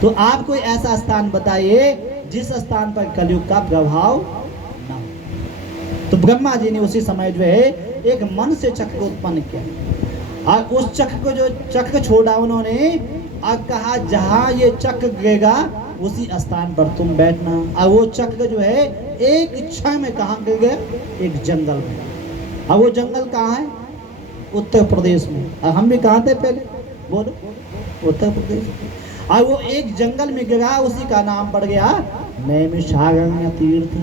तो आप कोई ऐसा स्थान बताइए जिस स्थान पर कलयुग का प्रभाव ना हो। तो ब्रह्मा जी ने उसी समय जो है एक मन से चक्र उत्पन्न किया और उस चक्र को जो चक्र छोड़ा उन्होंने और कहा जहां ये चक्र गिरेगा उसी स्थान पर तुम बैठना। और वो चक्र जो है एक क्षण में कहाँ गिर गया? एक जंगल में। और वो जंगल कहाँ है? उत्तर प्रदेश में। और हम भी कहाँ थे पहले? बोलो, उत्तर प्रदेश। और वो एक जंगल में गिरा, उसी का नाम पड़ गया नैमिषारण्य तीर्थ।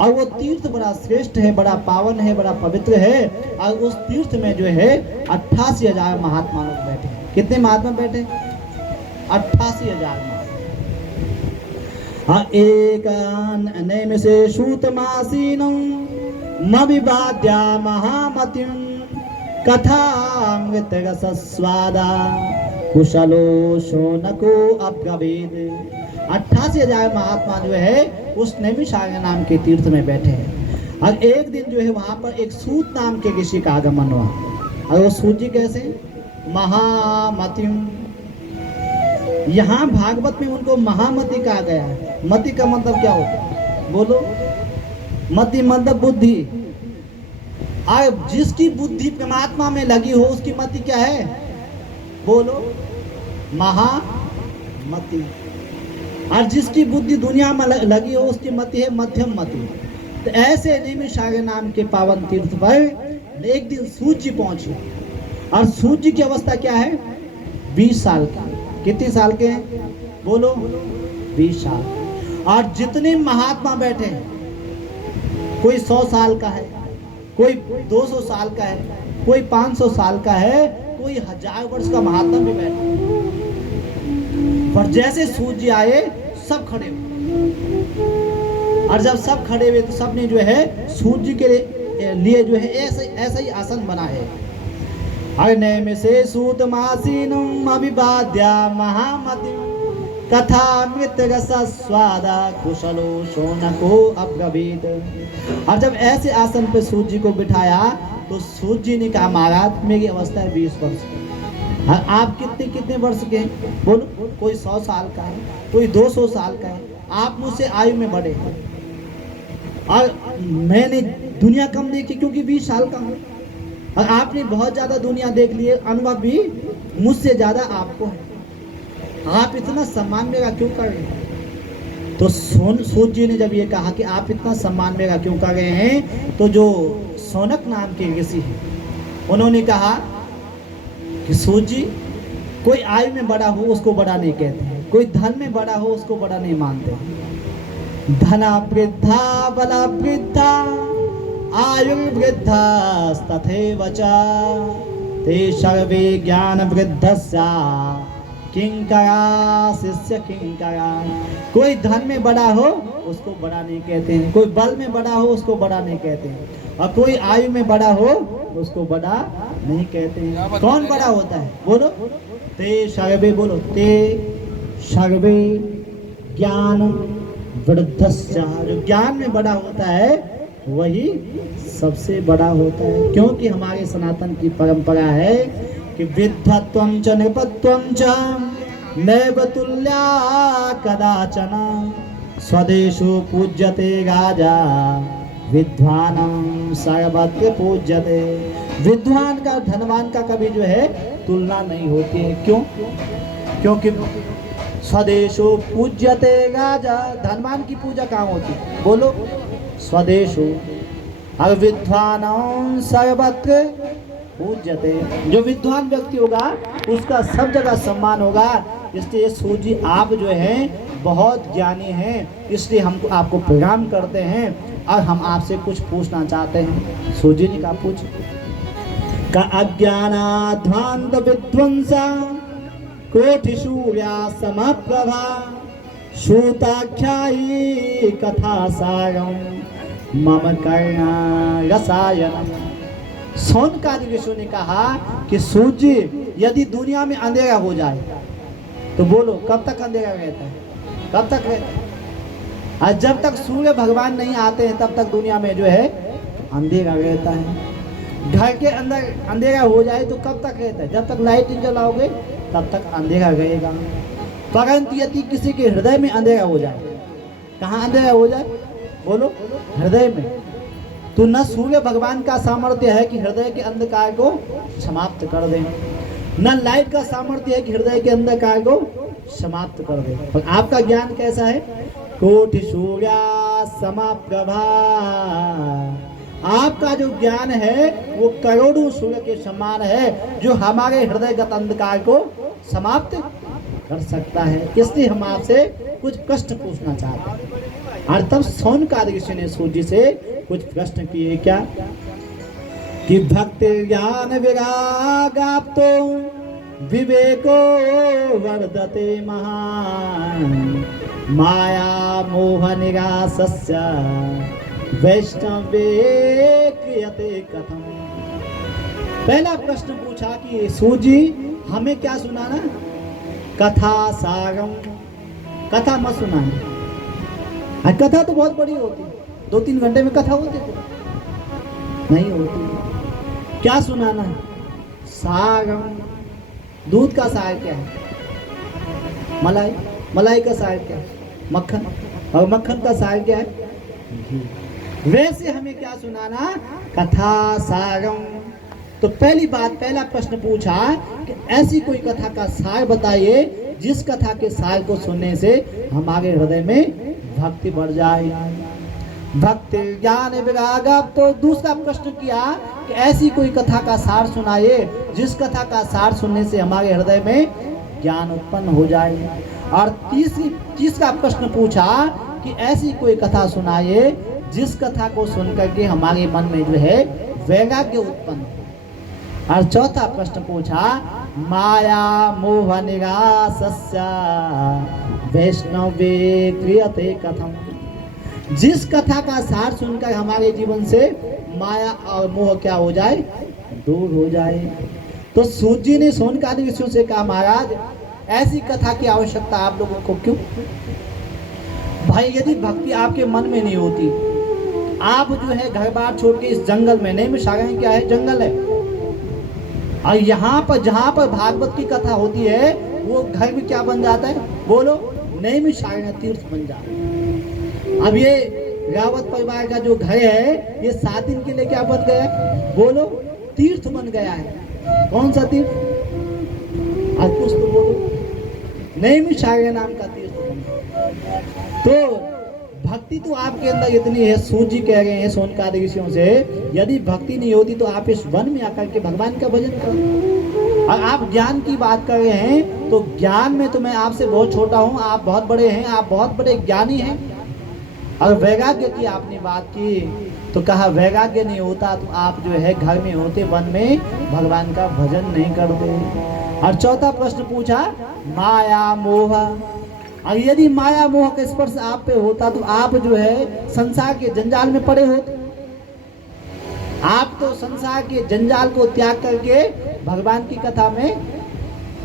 और वो तीर्थ बड़ा श्रेष्ठ है, बड़ा पावन है, बड़ा पवित्र है। और उस तीर्थ में जो है 88,000 महात्मा लोग बैठे। कितने महात्मा बैठे? 88,000। एक नैमिषे सूतमासीनं मविवाद्या महामतिं कथामृतरसस्वादा कुशलो शौनको अब्रवीद। 88,000 महात्मा जो है उस नैमिषारण्य नाम के तीर्थ में बैठे हैं। और एक दिन जो है वहां पर एक सूत नाम के ऋषि का आगमन हुआ। और वो सूत जी कैसे? महामतिम। यहाँ भागवत में उनको महामति कहा गया है। मति का मतलब क्या होता है? बोलो। मति मतलब बुद्धि। और जिसकी बुद्धि परमात्मा में लगी हो उसकी मति क्या है? बोलो, महामति। और जिसकी बुद्धि दुनिया में लगी हो उसकी मति है मध्यम मति। तो ऐसे नैमिषारण्य नाम के पावन तीर्थ पर एक दिन सूत जी पहुंचे। और सूत जी की अवस्था क्या है? 20 साल की। कितने साल के हैं? बोलो, 20 साल। और जितने महात्मा बैठे हैं, कोई 100 साल का है, कोई 200 साल का है, कोई 500 साल का है, कोई 1000 वर्ष का महात्मा भी बैठा है। पर जैसे सूत जी आए सब खड़े हुए। और जब सब खड़े हुए तो सबने जो है सूत जी के लिए जो है ऐसा ही आसन बना है। नैमिषे सूतमासीनं अभिवाद्या महामतिं कथामृतरसस्वादा कुशलो शौनको अब्रवीद। और जब ऐसे आसन पे सूत जी को बिठाया तो सूत जी ने कहा, महाराज मेरी अवस्था है 20 वर्ष की। आप कितने वर्ष के हैं? बोलो। कोई 100 साल का है, कोई 200 साल का है। आप मुझसे आयु में बड़े हैं और मैंने दुनिया कम देखी क्योंकि 20 साल का हूँ। और आपने बहुत ज्यादा दुनिया देख ली है, अनुभव भी मुझसे ज्यादा आपको है। आप इतना सम्मान मेरा क्यों कर रहे हैं? तो सूत जी ने जब ये कहा कि आप इतना सम्मान मेरा क्यों कर रहे हैं, तो जो शौनक नाम के ऋषि हैं उन्होंने कहा कि सूत जी, कोई आयु में बड़ा हो उसको बड़ा नहीं कहते हैं, कोई धन में बड़ा हो उसको बड़ा नहीं मानते। धना वृद्धा बला वृद्धा आयु वृद्धा तथैव च ते सर्वे ज्ञान वृद्धस्या किंकरा शिष्य किंकरा। कोई धन में बड़ा हो उसको बड़ा नहीं कहते हैं, कोई बल में बड़ा हो उसको बड़ा नहीं कहते हैं, और कोई आयु में बड़ा हो उसको बड़ा नहीं कहते हैं। कौन बड़ा होता है? बोलो। ते सर्वे, बोलो, ते सर्वे ज्ञान वृद्धस्या। जो ज्ञान में बड़ा होता है वही सबसे बड़ा होता है। क्योंकि हमारे सनातन की परंपरा है कि विद्धत्वं च नृपत्वं च नैव तुल्या कदाचन स्वदेशो पूज्यते राजा विद्वानं सर्वत्र पूज्यते। विद्वान का, धनवान का कभी जो है तुलना नहीं होती है। क्यों? क्योंकि स्वदेशो पूज्यते राजा। धनवान की पूजा कहाँ होती है? बोलो। स्वदेशो। और विद्वानं सर्वत्र पूज्यते। जो विद्वान व्यक्ति होगा उसका सब जगह सम्मान होगा। इसलिए सूत जी, आप जो हैं बहुत ज्ञानी हैं, इसलिए हम आपको प्रणाम करते हैं और हम आपसे कुछ पूछना चाहते हैं। सूत जी ने कहा, पूछ। का अज्ञानाध्वांत विध्वंसा कोटि सूर्या समप्रभा सूताख्यायी कथा सारम मम कर्णा रसायनम। सोनकादि ऋषि ने कहा कि सूत जी, यदि दुनिया में अंधेरा हो जाए तो बोलो कब तक अंधेरा रहता है? कब तक रहता है? और जब तक सूर्य भगवान नहीं आते हैं तब तक दुनिया में जो है अंधेरा रहता है। घर के अंदर अंधेरा हो जाए तो कब तक रहता है? जब तक लाइट नहीं जलाओगे तब तक अंधेरा रहेगा। परंतु यदि किसी के हृदय में अंधेरा हो जाए, कहाँ अंधेरा हो जाए बोलो, हृदय में, तो न सूर्य भगवान का सामर्थ्य है कि हृदय के अंधकार को समाप्त कर दे, न लाइट का सामर्थ्य है कि हृदय के अंधकार को समाप्त कर दे। और आपका ज्ञान कैसा है? कोटि सूर्या समाप्रभा। आपका जो ज्ञान है वो करोड़ों सूर्य के समान है, जो हमारे हृदयगत अंधकार को समाप्त कर सकता है। इसलिए हम आपसे कुछ प्रश्न पूछना चाहते हैं। और तब शौनकादिक ऋषि ने सूर्य से कुछ प्रश्न किए, क्या कि भक्ति ज्ञान विरागाप्तो विवेको वर्धते महान, माया मोह निरासस्य वैष्णवे क्रियते कथम। पहला प्रश्न पूछा कि सूर्य जी हमें क्या सुनाना? कथा सारम, कथा मत सुनाना। कथा तो बहुत बड़ी होती, 2-3 घंटे में कथा होती थी, नहीं होती। क्या सुनाना? सारम, दूध का सार क्या है? मलाई, मलाई का सार क्या है? मक्खन, और मक्खन का सार क्या है? घी। वैसे हमें क्या सुनाना? कथा सारम। तो पहली बात, पहला प्रश्न पूछा कि ऐसी कोई कथा का सार बताइए जिस कथा के सार को सुनने से हमारे हृदय में भक्ति बढ़ जाए। भक्ति ज्ञान विराग। तो दूसरा प्रश्न किया कि ऐसी कोई कथा का सार सुनाइए जिस कथा का सार सुनने से हमारे हृदय में ज्ञान उत्पन्न हो जाए। और तीसरा प्रश्न पूछा कि ऐसी कोई कथा सुनाइए जिस कथा को सुनकर के हमारे मन में जो है वैराग्य उत्पन्न हो। और चौथा प्रश्न पूछा, माया मोह निरासस्य वैष्णवे क्रियते कथम। जिस कथा का सार सुनकर हमारे जीवन से माया और मोह क्या हो जाए? दूर हो जाए। तो सूत जी ने शौनकादिक ऋषियों से कहा, महाराज ऐसी कथा की आवश्यकता आप लोगों को क्यों? भाई यदि भक्ति आपके मन में नहीं होती, आप जो है घर बार छोड़ के इस जंगल में, नहीं में सागर क्या है? जंगल है। और यहाँ पर जहाँ पर भागवत की कथा होती है वो घर में क्या बन जाता है बोलो? नहीं में सागर तीर्थ बन जाता है। अब ये रावत परिवार का जो घर है ये 7 दिन के लिए क्या बन गया बोलो? तीर्थ बन गया है। कौन सा तीर्थ? आज कुछ तो बोलो। नहीं में सागर नाम का तीर्थ बन गया। तो भक्ति तो आपके अंदर इतनी है, सूत जी कह रहे हैं शौनकादिक ऋषियों से, यदि भक्ति नहीं होती तो आप इस वन में आकर के भगवान का भजन करो। और आप ज्ञान की बात कर रहे हैं तो ज्ञान में तो मैं आपसे बहुत छोटा हूँ, आप बहुत बड़े हैं, आप बहुत बड़े ज्ञानी हैं। और वैराग्य की आपने बात की तो कहा वैराग्य नहीं होता तो आप जो है घर में होते, वन में भगवान का भजन नहीं करते। और चौथा प्रश्न पूछा, माया मोह। और यदि माया मोह का स्पर्श आप पे होता तो आप जो है संसार के जंजाल में पड़े होते। आप तो संसार के जंजाल को त्याग करके भगवान की कथा में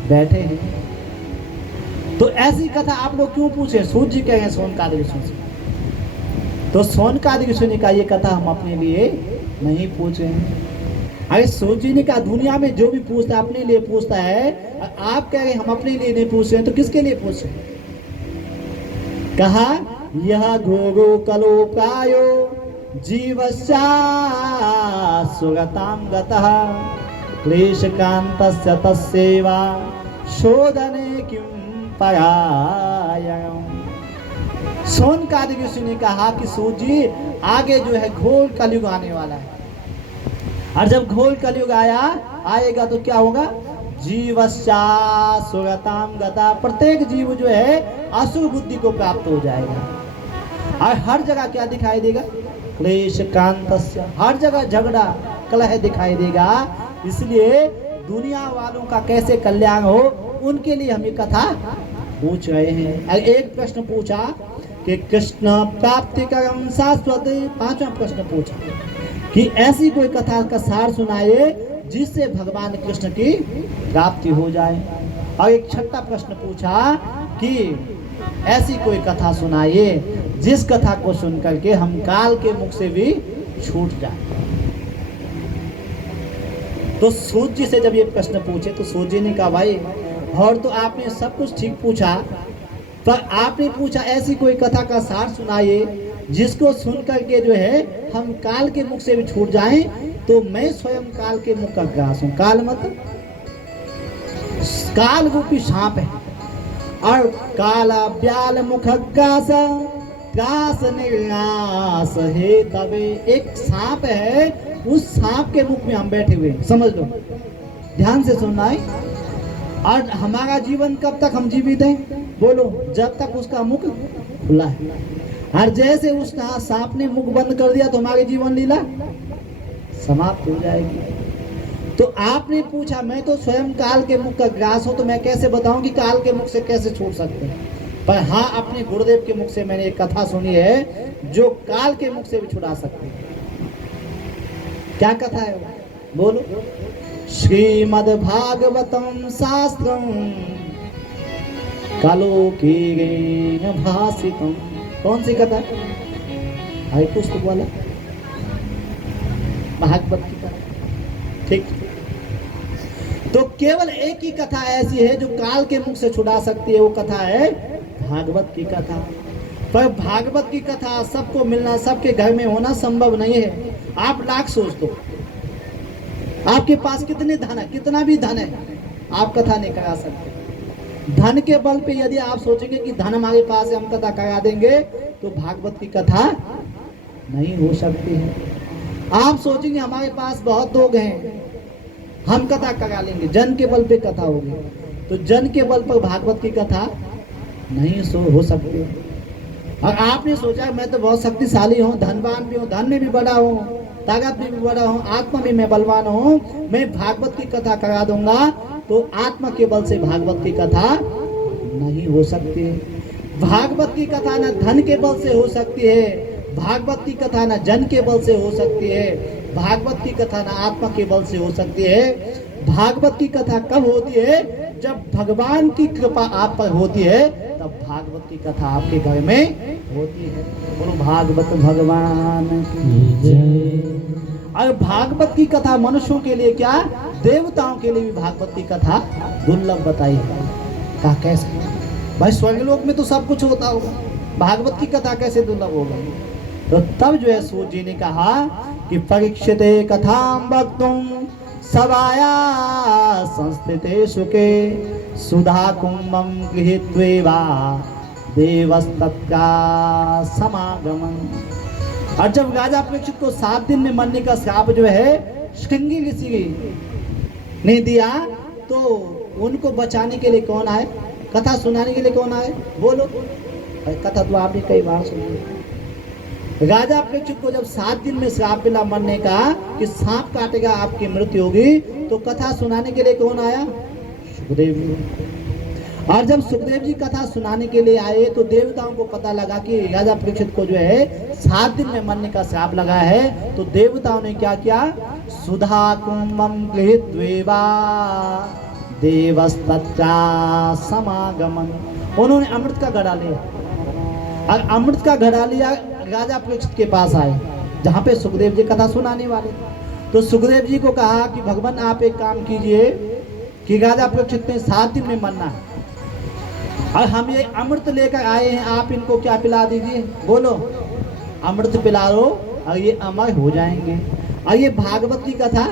बैठे हैं। तो ऐसी कथा आप लोग क्यों पूछे? सूत जी कह रहे हैं शौनकादिक ऋषियों से। तो शौनकादिक ऋषि ने कहा ये कथा हम अपने लिए नहीं पूछ रहे हैं। अरे सूत जी ने कहा दुनिया में जो भी पूछता है अपने लिए पूछता है, आप कह रहे हम अपने लिए नहीं पूछ रहे हैं, तो किसके लिए पूछ रहे हैं? कहा यह घोरो कलो प्रायो जीवस्या सुगतां गतः क्लेशकान्तस्य तस्सेवा शोधने किं परायणम्। शौनकादिक ऋषि ने कहा कि सूत जी आगे जो है घोर कलयुग आने वाला है, और जब घोर कलयुग आएगा तो क्या होगा? जीवस्या सुगतां गतः, प्रत्येक जीव जो है असुर बुद्धि को प्राप्त हो जाएगा। और हर जगह क्या दिखाई देगा? क्लेश कांतस्य, हर जगह झगड़ा कलह दिखाई देगा। इसलिए दुनिया वालों का कैसे कल्याण हो उनके लिए हम ये कथा पूछ रहे हैं। और एक प्रश्न पूछा कि कृष्ण प्राप्ति करम शाश्वत। 5वां प्रश्न पूछा कि ऐसी कोई कथा का सार सुनाइए जिससे भगवान कृष्ण की प्राप्ति हो जाए। और एक 6वां प्रश्न पूछा कि ऐसी कोई कथा सुनाइए जिस कथा को सुन करके हम काल के मुख से भी छूट जाए। तो सूत जी से जब ये प्रश्न पूछे तो सूत जी ने कहा भाई और तो आपने सब कुछ ठीक पूछा, पर आपने पूछा ऐसी कोई कथा का सार सुनाइए जिसको सुन करके जो है हम काल के मुख से भी छूट जाएं। तो मैं स्वयं काल के मुख का ग्रास हूँ। काल मतलब काल रूपी सांप है, और काला ब्याल मुख ग्रास ग्रास निर्नाश है तबे। एक सांप है, उस सांप के मुख में हम बैठे हुए, समझ लो, ध्यान से सुनना है। और हमारा जीवन कब तक हम जीवित हैं? बोलो, जब तक उसका मुख खुला है। और जैसे उस सांप ने मुख बंद कर दिया तो हमारी जीवन लीला समाप्त हो जाएगी। तो आपने पूछा, मैं तो स्वयं काल के मुख का ग्रास हूं, तो मैं कैसे बताऊं कि काल के मुख से कैसे छूट सकते हैं? पर हाँ, अपने गुरुदेव के मुख से मैंने एक कथा सुनी है जो काल के मुख से भी छुड़ा सकती है। क्या कथा है वो? बोलो। श्रीमद् भागवतम शास्त्रम कालोकीरेण भासितम। कौन सी कथा? आई पुस्तक वाला भागवत की कथा, ठीक। तो केवल एक ही कथा ऐसी है जो काल के मुख से छुड़ा सकती है, वो कथा है भागवत की कथा। पर भागवत की कथा सबको मिलना, सबके घर में होना संभव नहीं है। आप लाख सोच दो, आपके पास कितने धन है, कितना भी धन है, आप कथा नहीं करा सकते। धन के बल पे यदि आप सोचेंगे कि धन हमारे पास है, हम कथा करा देंगे, तो भागवत की कथा नहीं हो सकती है। आप सोचेंगे हमारे पास बहुत लोग हैं, हम कथा करा लेंगे, जन के बल पे कथा होगी, तो जन के बल पर भागवत की कथा नहीं हो सकती। और आपने सोचा मैं तो बहुत शक्तिशाली हूँ, धनवान भी हूँ, धन में भी बड़ा हूँ, ताकत में भी बड़ा हूँ, आत्मा में मैं बलवान हूँ, मैं भागवत की कथा करा दूंगा, तो आत्मा के बल से भागवत की कथा नहीं हो सकती। भागवत की कथा न धन के बल से हो सकती है, भागवत की कथा न जन के बल से हो सकती है, भागवत की कथा न आत्मा के बल से हो सकती है। भागवत की कथा कब होती है? जब भगवान की कृपा आप पर होती है, तब भागवत की कथा आपके घर में होती है। बोलो भागवत भगवान की जय। और भागवत की कथा मनुष्यों के लिए क्या, देवताओं के लिए भी भागवत की कथा दुर्लभ बताई है। कहा कैसे? भाई स्वर्गलोक में तो सब कुछ होता होगा, भागवत की कथा कैसे दुर्लभ होगा? तो तब जो है सूत जी ने कहा कि परीक्षिते कथाम वक्तुम सभाया संस्थिते सुखे सुधा कुंभम गृहीत्वा देवस्तत्का समागमन। और जब राजा परीक्षित को 7 दिन में मरने का श्राप जो है श्रृंगी ऋषि ने दिया, तो उनको बचाने के लिए कौन आए? कथा सुनाने के लिए कौन आए? बोलो। कथा तो आपने कई बार सुनी। राजा परीक्षित को जब 7 दिन में श्राप मिला मरने का कि सांप काटेगा आपकी मृत्यु होगी, तो कथा सुनाने के लिए कौन आया? सुखदेव जी। और जब सुखदेव जी कथा सुनाने के लिए आए, तो देवताओं को पता लगा कि राजा परीक्षित को जो है 7 दिन में मरने का श्राप लगा है। तो देवताओं ने क्या किया? सुधा कुंभम गृहीत्वा देवस्तत्का समागमन। उन्होंने अमृत का घड़ा लिया, और अमृत का घड़ा लिया राजा परीक्षित के पास आए, जहाँ पे सुखदेव जी कथा सुनाने वाले। तो सुखदेव जी को कहा कि भगवान आप एक काम कीजिए कि राजा परीक्षित ने 7 दिन में मरना है, और हम ये अमृत लेकर आए हैं, आप इनको क्या पिला दीजिए? बोलो। अमृत पिला दो और ये अमर हो जाएंगे। और ये भागवत की कथा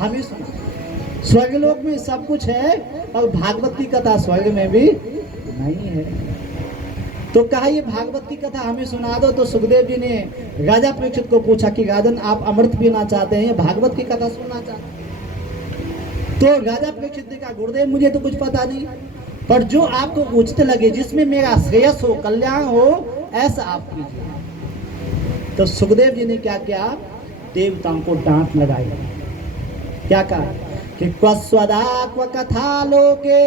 हमें सुना। स्वर्गलोक में सब कुछ है, और भागवत की कथा स्वर्ग में भी नहीं है। तो कहा ये भागवत की कथा हमें सुना दो। तो सुखदेव जी ने राजा परीक्षित को पूछा कि राजन आप अमृत पीना चाहते हैं, भागवत की कथा सुनना चाहते हैं? तो राजा परीक्षित ने कहा गुरुदेव मुझे तो कुछ पता नहीं, पर जो आपको उचित लगे, जिसमें मेरा श्रेयस हो, कल्याण हो, ऐसा आप कीजिए। तो सुखदेव जी ने क्या किया? देवताओं को डांट लगाई। क्या कहा कि क्वस्वदा क्व कथा लोके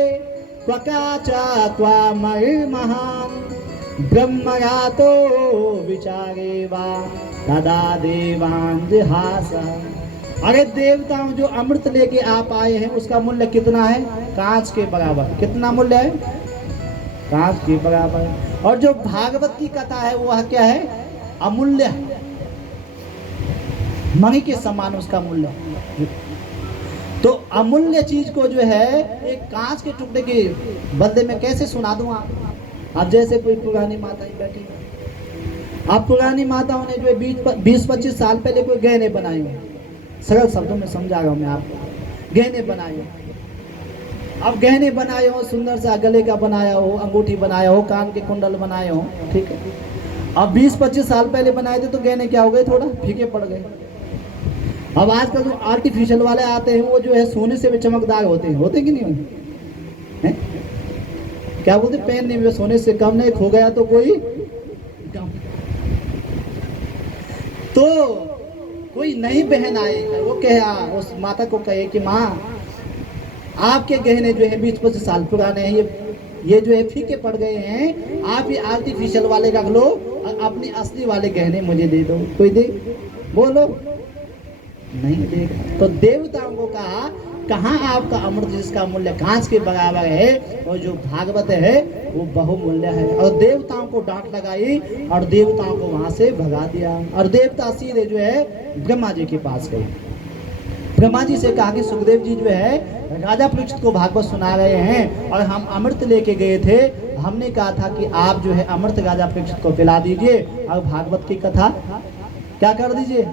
क्वकाचा क्वा महिर्महान् ब्रह्मयातो विचारे वा तदा देवांजहास। अरे देवताओं, जो अमृत लेके आप आए हैं उसका मूल्य कितना है? कांच के बराबर। कितना मूल्य है? कांच के बराबर। और जो भागवत की कथा है वह क्या है? अमूल्य, मणि के समान उसका मूल्य। तो अमूल्य चीज को जो है एक कांच के टुकड़े के बदले में कैसे सुना दूं आप। अब जैसे कोई पुरानी माताएं बैठी हैं, अब पुरानी माताओं ने जो है 20-25 साल पहले कोई गहने बनाए हैं, सरल शब्दों में समझा रहा हूं मैं आपको, गहने बनाए हो। अब गहने बनाए हो, सुंदर सा गले का बनाया हो, अंगूठी बनाया हो, कान के कुंडल बनाए हो, ठीक है। अब 20-25 साल पहले बनाए थे तो गहने क्या हो गए, थोड़ा फीके पड़ गए। अब आजकल जो आर्टिफिशियल वाले आते हैं वो जो है सोने से भी चमकदार होते कि नहीं होते हैं? क्या बोलते, पहनने में सोने से कम नहीं, खो गया तो कोई कम। तो कोई नई बहन आए, वो कहे, उस माता को कहे कि माँ आपके गहने जो है 20-25 साल पुराने हैं, ये जो है फीके पड़ गए हैं, आप ये आर्टिफिशियल वाले रख लो और अपने असली वाले गहने मुझे दे दो। कोई दे, बोलो, नहीं देगा। तो देवताओं को कहा, कहाँ आपका अमृत जिसका मूल्य कांच के बराबर है, और जो भागवत है वो बहुमूल्य है। और देवताओं को डांट लगाई और देवताओं को वहां से भगा दिया। और देवता सीधे जो है ब्रह्मा जी के पास गए। ब्रह्मा जी से कहा कि सुखदेव जी जो है राजा परीक्षित को भागवत सुना रहे हैं और हम अमृत लेके गए थे, हमने कहा था कि आप जो है अमृत राजा परीक्षित को पिला दीजिए और भागवत की कथा क्या कर दीजिए,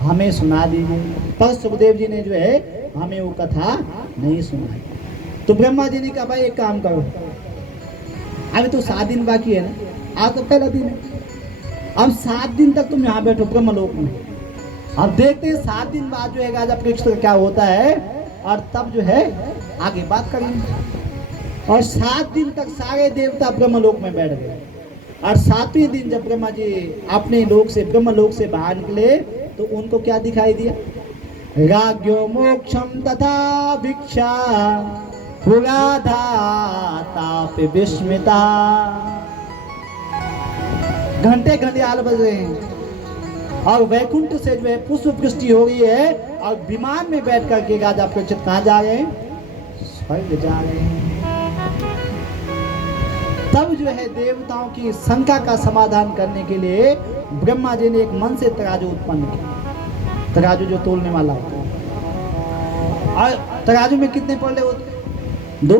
हमें सुना दीजिए। पर सुखदेव जी ने जो है हमें वो कथा नहीं सुनाई। तो ब्रह्मा जी ने कहा भाई एक काम करो, अभी तो 7 दिन बाकी है ना, आज तो पहला दिन है, अब 7 दिन तक तुम यहाँ बैठो ब्रह्मलोक में। अब देखते हैं 7 दिन बाद जो है राजा परीक्षित का क्या होता है, और तब जो है आगे बात करेंगे। और 7 दिन तक सारे देवता ब्रह्मलोक में बैठ गए। और 7वें दिन जब ब्रह्मा जी अपने लोक से ब्रह्मलोक से बाहर निकले तो उनको क्या दिखाई दिया, राज्ञो मोक्षम तथा भिक्षा पुराधा ताप विस्मिता। घंटे घंटियाल बज रहे हैं और वैकुंठ से जो है पुष्प वृष्टि हो रही है, और विमान में बैठ करके राजा परीक्षित कहाँ जा रहे हैं, स्वर्ग जा रहे हैं। तब जो है देवताओं की शंका का समाधान करने के लिए ब्रह्मा जी ने एक मन से तराजू उत्पन्न किया। तराजू जो तोलने वाला होता है, और तराजू में कितने पलड़े होते हैं, 2।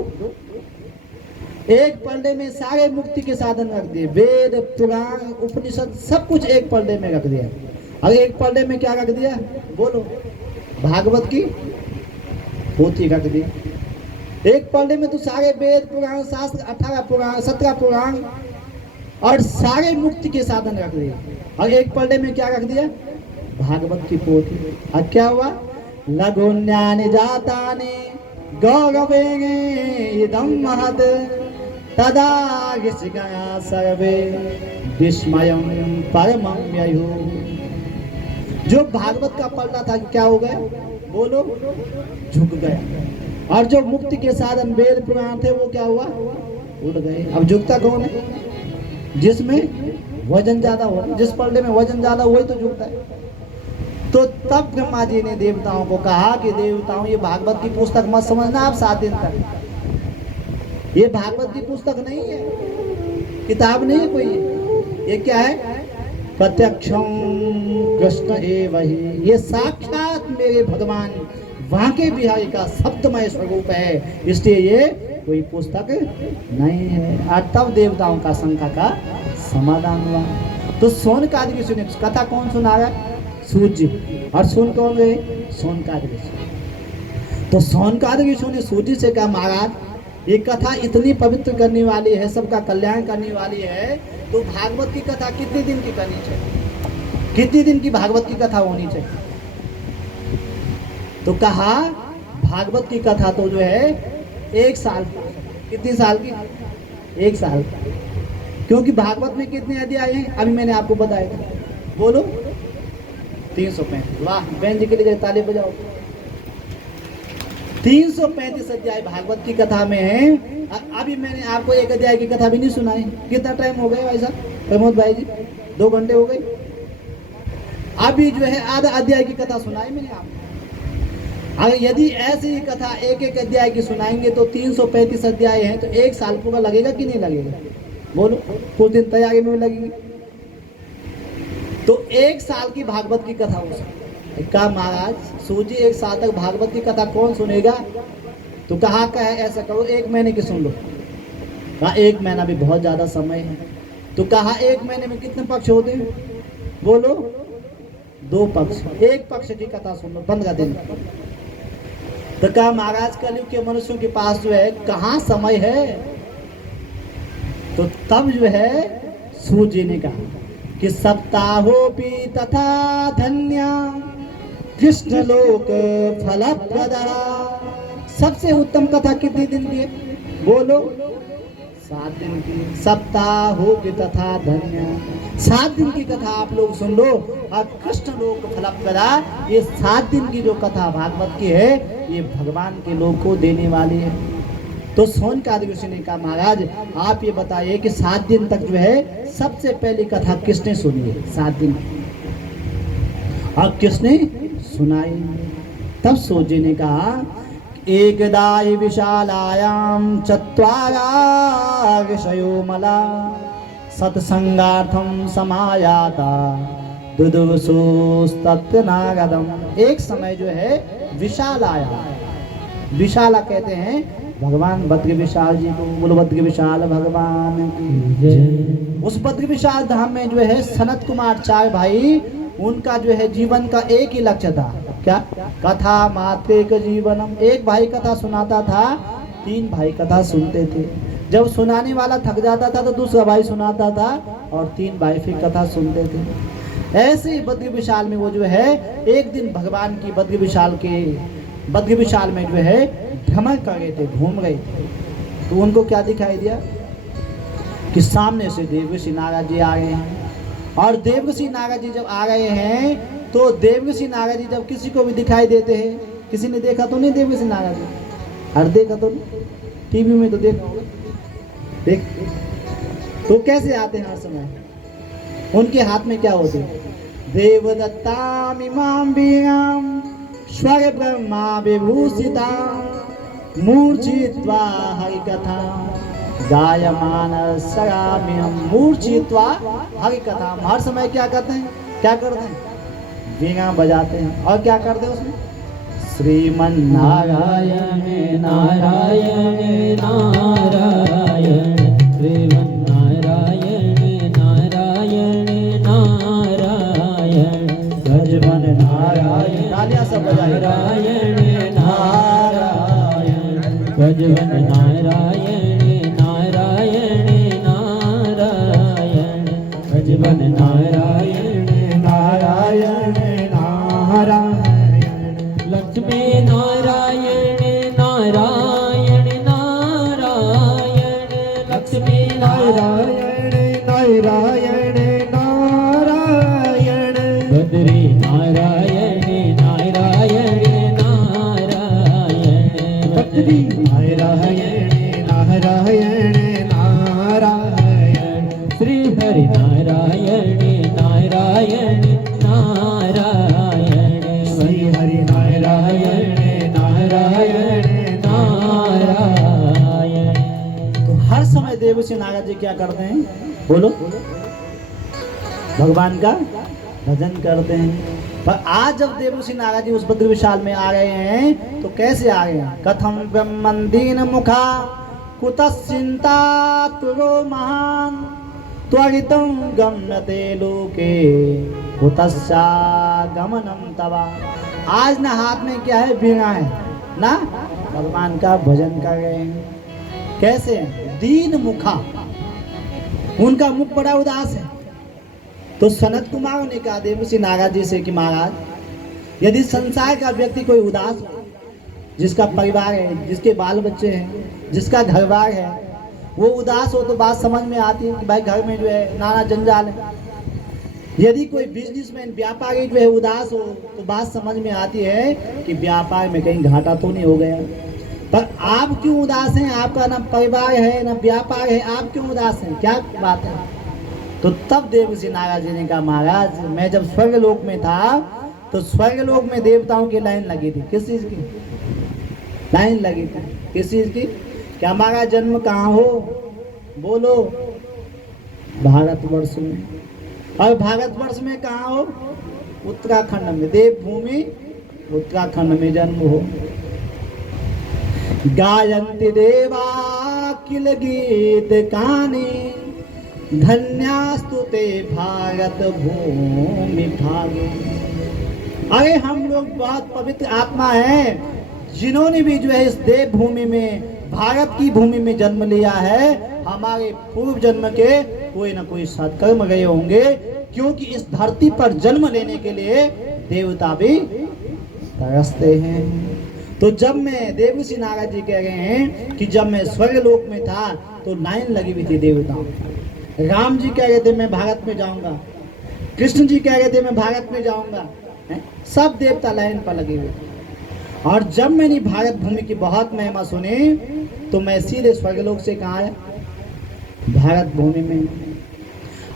एक पलड़े में सारे मुक्ति के साधन रख दिए, वेद पुराण उपनिषद सब कुछ एक पलड़े में रख दिया। और एक पलड़े में क्या रख दिया, बोलो, भागवत की पोथी रख दी। एक पलड़े में तो सारे वेद पुराण शास्त्र 18 पुराण 17 पुराण और सारे मुक्ति के साधन रख दिए। और एक पलड़े में क्या रख दिया, भागवत की पोथी। और क्या हुआ, लघुन्यानि जातानि गौरवेण इदं महत् तदा ऋषिगणा सर्वे विस्मयं परमं ययुः। जो भागवत का पलड़ा था क्या हो गया, बोलो, झुक गया। और जो मुक्ति के साधन वेद पुराण थे वो क्या हुआ, उड़ गए। अब झुकता कौन है, जिसमें वजन ज्यादा हो, जिस पलड़े में वजन ज्यादा वही तो झुकता है। तो तब ब्रह्मा जी ने देवताओं को कहा कि देवताओं ये भागवत की पुस्तक मत समझना आप 7 दिन तक, ये भागवत की पुस्तक नहीं है, किताब नहीं है कोई, ये क्या है, प्रत्यक्षम कृष्ण एव ही, ये साक्षात मेरे भगवान वाके बिहारी का सप्तमय स्वरूप है, इसलिए ये कोई पुस्तक नहीं है। और तब देवताओं का शंका का समाधान हुआ। तो सोनकादि ऋषि ने कथा कौन सुना रहा है, सूर्य, और सुन कौन गए, सोनकादि ऋषि। तो सोनकादि ऋषि ने सूर्य से कहा महाराज ये कथा इतनी पवित्र करने वाली है, सबका कल्याण करने वाली है, तो भागवत की कथा कितने दिन की करनी चाहिए, कितने दिन की भागवत की कथा होनी चाहिए। तो कहा भागवत की कथा तो जो है 1 साल, कितने साल की, 1 साल, क्योंकि भागवत में कितने अध्याय हैं अभी मैंने आपको बताया था, बोलो 335। वाह, बहन जी के लिए ताली बजाओ। 335 अध्याय भागवत की कथा में है। अभी मैंने आपको 1 अध्याय की कथा भी नहीं सुनाई। कितना टाइम हो गया भाई साहब, प्रमोद भाई जी, 2 घंटे हो गए। अभी जो है आधा अध्याय की कथा सुनाई मैंने आपको। अगर यदि ऐसी ही कथा 1-1 अध्याय की सुनाएंगे तो 335 अध्याय हैं, तो 1 साल पूरा लगेगा कि नहीं लगेगा, बोलो, कुछ दिन तैयारी में लगेगी। तो 1 साल की भागवत की कथा हो सकती, कहा महाराज सूजी एक साल तक भागवत की कथा कौन सुनेगा? तो कहा का है ऐसा करो 1 महीने की सुन लो। कहा 1 महीना भी बहुत ज्यादा समय है। तो कहा 1 महीने में कितने पक्ष होते हैं? बोलो 2 पक्ष। 1 पक्ष की कथा सुन लो, बंद कर देना। तो कहा महाराज कलयुग के मनुष्यों के पास जो है कहाँ समय है? तो तब जो है सूजी ने कहा कि सप्ताहोपि तथा धन्या कृष्ण लोक फलप्रदा। सबसे उत्तम कथा कितने दिन की है? बोलो 7 दिन की। सप्ताहोपि तथा धन्या, 7 दिन की कथा आप लोग सुन लो। और कृष्ण लोक फलप्रदा, ये 7 दिन की जो कथा भागवत की है ये भगवान के लोग को देने वाली है। तो शौनकादिक ऋषि ने कहा महाराज आप ये बताइए कि 7 दिन तक जो है सबसे पहली कथा किसने सुनी है? 7 दिन और किसने सुनाई? तब सूजी ने कहा एकदा हि विशालायां चत्वारा ऋषयो मला सत्संगार्थं समायाता दुदुसुस्तत्र नागदम। एक समय जो है विशाल आया। विशाला कहते हैं भगवान बद्र विशाल जी को। बोलो बद्र विशाल भगवान की जय। उस बद्र विशाल धाम में जो है सनत कुमार 4 भाई, उनका जो है जीवन का एक ही लक्ष्य था। क्या? कथा मात्रेक जीवनम। एक भाई कथा सुनाता था, 3 भाई कथा सुनते थे। जब सुनाने वाला थक जाता था तो दूसरा भाई सुनाता था और 3 भाई फिर कथा सुनते थे। ऐसे ही बद्र विशाल में वो जो है एक दिन भगवान की बद्र विशाल में जो है भ्रमण कर रहे थे, घूम रहे थे। तो उनको क्या दिखाई दिया कि सामने से देवऋषि नारद जी आ गए हैं। और देवऋषि नारद जी जब आ गए हैं तो देवऋषि नारद जी जब किसी को भी दिखाई देते हैं, किसी ने देखा तो नहीं देवऋषि नारद जी? हर देखा तो नहीं, टीवी में तो देखा होगा। देख तो कैसे आते हैं हर समय? उनके हाथ में क्या होते हैं? देवदत्ताम इमाम वीराम स्वर ब्रह्मा विभूषिता मूर्छित्वा हरिकथा गायमान सराम्यम। मूर्छित्वा हरिकथा, हर समय क्या करते हैं? क्या करते हैं? वीणा बजाते हैं। और क्या करते हैं उसमें? श्रीमन नारायण नारायण नारायण श्रीमन नारायण नारायण नारायण भजमन नारायण। तालियां सब बजाएं। नारायण नारायण भजमन नारायण नारायण नारायण भजमन नारायण नारायण नारायण लक्ष्मी नारायण नारायण नारायण लक्ष्मी नारायण नारायण नारायण बद्री नारायण नारायण नारायण बद्री नारायण नारायण नारायण श्री हरि नारायण नारायण नारायण श्री हरि नारायण नारायण नारायण। तो हर समय देवऋषि नारद जी क्या करते हैं? बोलो भगवान का भजन करते हैं। पर आज जब देवऋषि नारद जी उस बद्र विशाल में आ गए हैं तो कैसे आ गए हैं? कथम ब्रह्मन दीन मुखा कुतश्चिंता तुरो महान त्वरितं गम्यते लोके कुतश्चा गमनम तवा। आज ना हाथ में क्या है? वीणा है ना, भगवान का भजन कर रहे हैं। कैसे? दीन मुखा, उनका मुख बड़ा उदास है। तो सनत कुमार ने कहा देवऋषि नारद जी से कि महाराज यदि संसार का व्यक्ति कोई उदास हो, जिसका परिवार है, जिसके बाल बच्चे हैं, जिसका घर बार है, वो उदास हो तो बात समझ में आती है कि भाई घर में जो है नाना जंजाल है। यदि कोई बिजनेसमैन व्यापारी जो है उदास हो तो बात समझ में आती है कि व्यापार में कहीं घाटा तो नहीं हो गया। पर आप क्यों उदास हैं? आपका ना परिवार है ना व्यापार है, आप क्यों उदास हैं? क्या बात है? तो तब देवऋषि नारद जी ने कहा महाराज मैं जब स्वर्गलोक में था तो स्वर्गलोक में देवताओं की लाइन लगी थी। किस चीज की लाइन लगी थी? किस चीज की? क्या हमारा जन्म कहाँ हो? बोलो भारतवर्ष में। और भारतवर्ष में कहाँ हो? उत्तराखंड में, देवभूमि उत्तराखंड में जन्म हो। गायन्ति देवा किल गीत कानी, धन्यास्तु ते भारत भूमि भागे। अरे हम लोग बहुत पवित्र आत्मा हैं, जिन्होंने भी जो है इस देवभूमि में, भारत की भूमि में जन्म लिया है, हमारे पूर्व जन्म के कोई ना कोई सत्कर्म गए होंगे, क्योंकि इस धरती पर जन्म लेने के लिए देवता भी तरसते हैं। तो जब मैं, देवर्षि नारद जी कह रहे हैं कि जब मैं स्वर्गलोक में था तो लाइन लगी हुई थी देवताओं। राम जी कह रहे थे मैं भारत में जाऊंगा, कृष्ण जी कह रहे थे मैं भारत में जाऊंगा, सब देवता लाइन पर लगे हुए थे। और जब मैंने भारत भूमि की बहुत महिमा सुनी तो मैं सीधे स्वर्गलोक से कहा आया, भारत भूमि में।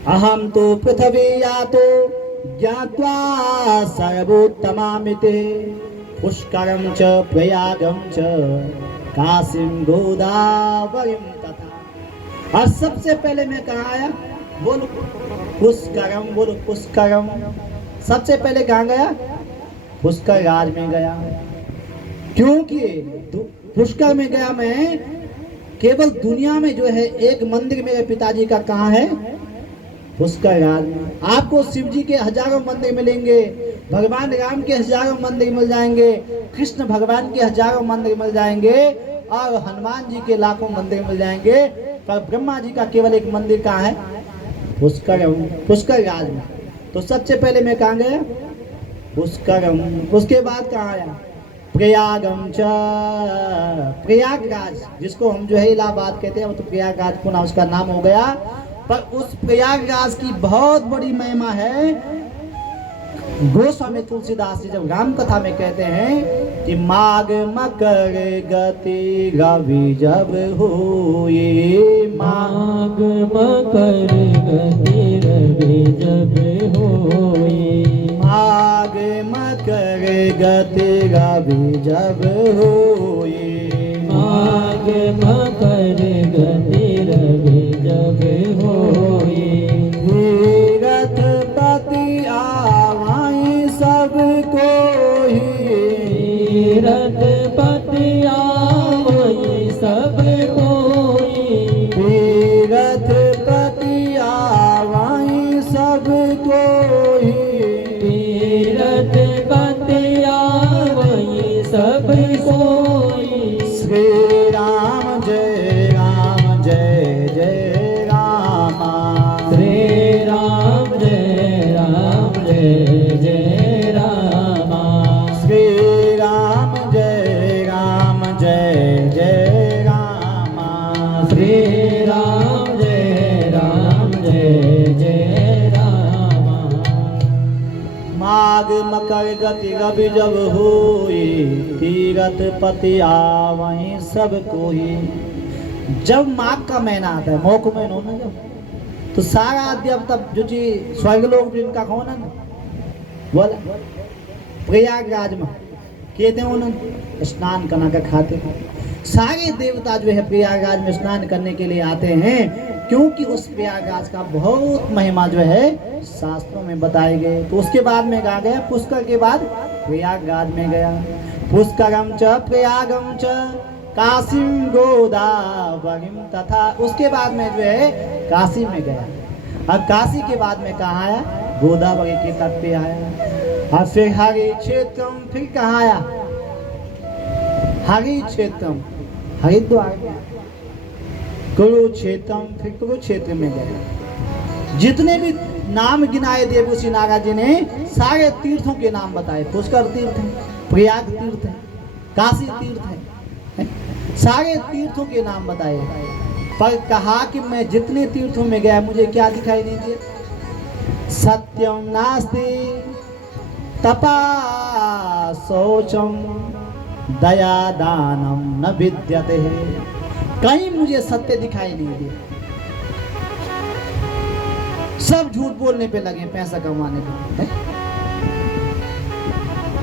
अहम तो पृथ्वी या तो ज्ञात्वा सर्वोत्तमामिते, पुष्करम च प्रयागम च काशीम गोदावरीम तथा। और सबसे पहले मैं कहाँ आया, बोलो पुष्करम, बोलो पुष्करम। सबसे पहले कहाँ गया, पुष्कर राज में गया, क्योंकि पुष्कर में गया मैं। केवल दुनिया में जो है एक मंदिर मेरे पिताजी का कहाँ है, पुष्कर राज में। आपको शिव जी के हजारों मंदिर मिलेंगे, भगवान राम के हजारों मंदिर मिल जाएंगे, कृष्ण भगवान के हजारों मंदिर मिल जाएंगे, और हनुमान जी के लाखों मंदिर मिल जाएंगे, पर ब्रह्मा जी का केवल एक मंदिर कहाँ है, पुष्कर राज में। तो सबसे पहले मैं कहाँ गया, पुष्करम। उसके बाद कहाँ आया, प्रयागम च, प्रयागराज, जिसको हम जो है इलाहाबाद कहते हैं, तो प्रयागराज पुनः उसका नाम हो गया। पर उस प्रयागराज की बहुत बड़ी महिमा है। गोस्वामी तुलसीदास जी जब राम कथा में कहते हैं कि माघ मकर गति रवि जब होए, माघ मकर गति रवि जब होए, माघ मकर गति रवि जब होए, माघ मकर गति रवि जब होए, तीरथ पति आवाई सब कोई, तीरथ पति आवाई सब कोई, तीरथ पति आवाई सब कोई, तीरथ पति आवाई सब कोई। श्री राम जय राम जय जय रामा, श्री राम जय राम जय जय रामा, श्री राम जय राम जय जय रामा, श्री राम जय राम जय जय रामा। माघ मकर गति रवि जब होए, तीरथ पति आवहीं सब कोई। जब माघ का महीना आता है, मोक महीना हो ना जब, तो सारा देवता जो जी स्वर्गलोक जिनका कौन है ना, बोला प्रयागराज में कहते हैं उन्होंने स्नान करना का खाते, सारे देवता जो है प्रयागराज में स्नान करने के लिए आते हैं, क्योंकि उस प्रयागराज का बहुत महिमा जो है शास्त्रों में बताए गए। तो उसके बाद में कहा गया, पुष्कर के बाद प्रयागराज में गया। पुष्करम च प्रयागम च काशीम गोदावरीम तथा। उसके बाद में जो है काशी में गया। अब काशी के बाद में कहाँ आया, गोदावरी के तट पे आया। और फिर हरि क्षेत्रम, फिर कहाँ आया, हरि क्षेत्रम, हरिद्वार में। कुरुक्षेत्रम, फिर कुरुक्षेत्र में गए। जितने भी नाम गिनाए देवर्षि नारद जी ने, सारे तीर्थों के नाम बताए। पुष्कर तीर्थ है, प्रयाग तीर्थ है, काशी तीर्थ है, सारे तीर्थों के नाम बताए। पर कहा कि मैं जितने तीर्थों में गया मुझे क्या दिखाई नहीं दिया, सत्यम नास्ति तपा शौचम दया दानम न विद्यते। कहीं मुझे सत्य दिखाई नहीं दिया, सब झूठ बोलने पे लगे, पैसा कमाने पे।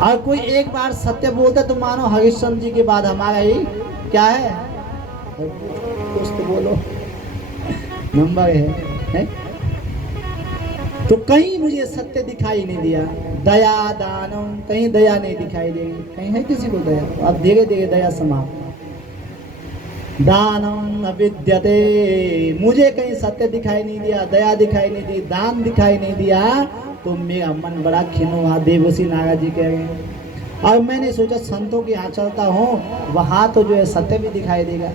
और कोई एक बार सत्य बोलता तो मानो हरिश्चंद्र जी के बाद हमारा ही क्या है, कुछ तो बोलो नंबर है? तो कहीं मुझे सत्य दिखाई नहीं दिया। दया दानम, कहीं दया नहीं दिखाई देगी, कहीं है किसी को दया? अब धीरे धीरे दया समाप्त। दानम अविद्यते, मुझे कहीं सत्य दिखाई नहीं दिया, दया दिखाई नहीं दी, दान दिखाई नहीं दिया, तो मेरा मन बड़ा खिन्न हुआ। देवसी नारद जी कह रहे हैं। और मैंने सोचा संतों के यहाँ चलता हूँ, वहाँ तो जो है सत्य भी दिखाई देगा,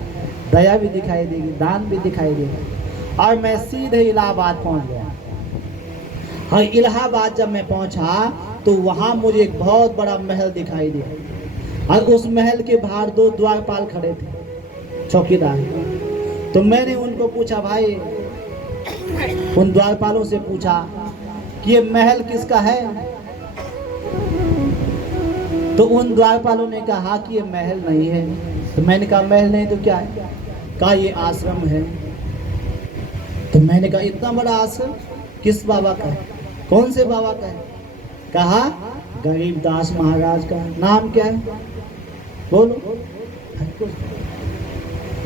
दया भी दिखाई देगी, दान भी दिखाई देगा। और मैं सीधे इलाहाबाद पहुँच गया। और इलाहाबाद जब मैं पहुँचा तो वहाँ मुझे एक बहुत बड़ा महल दिखाई दिया, और उस महल के बाहर 2 द्वारपाल खड़े थे, चौकीदार। तो मैंने उनको पूछा, भाई उन द्वारपालों से पूछा कि ये महल किसका है? तो उन द्वारपालों ने कहा कि ये महल नहीं है। तो मैंने कहा महल नहीं तो क्या है? कहा ये आश्रम है। तो मैंने कहा इतना बड़ा आश्रम किस बाबा का है? कौन से बाबा का है? कहा गरीबदास महाराज का। नाम क्या है? बोलो।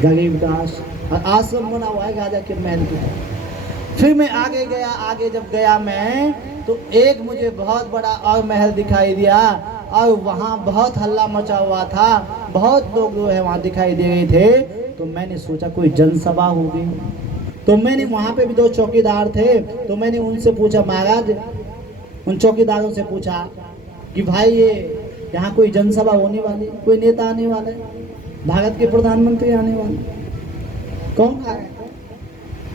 गरीबदास। और आश्रम बना हुआ है राजा के महल की तरह। फिर मैं आगे गया, आगे जब गया मैं, तो एक मुझे बहुत बड़ा और महल दिखाई दिया, और वहाँ बहुत हल्ला मचा हुआ था, बहुत लोग जो है वहाँ दिखाई दे रहे थे। तो मैंने सोचा कोई जनसभा होगी। तो मैंने वहाँ पे भी 2 चौकीदार थे, तो मैंने उनसे पूछा, महाराज, उन चौकीदारों से पूछा कि भाई ये यहाँ कोई जनसभा होने वाली, कोई नेता आने वाला है, भारत के प्रधानमंत्री आने वाले, कौन आ रहा है?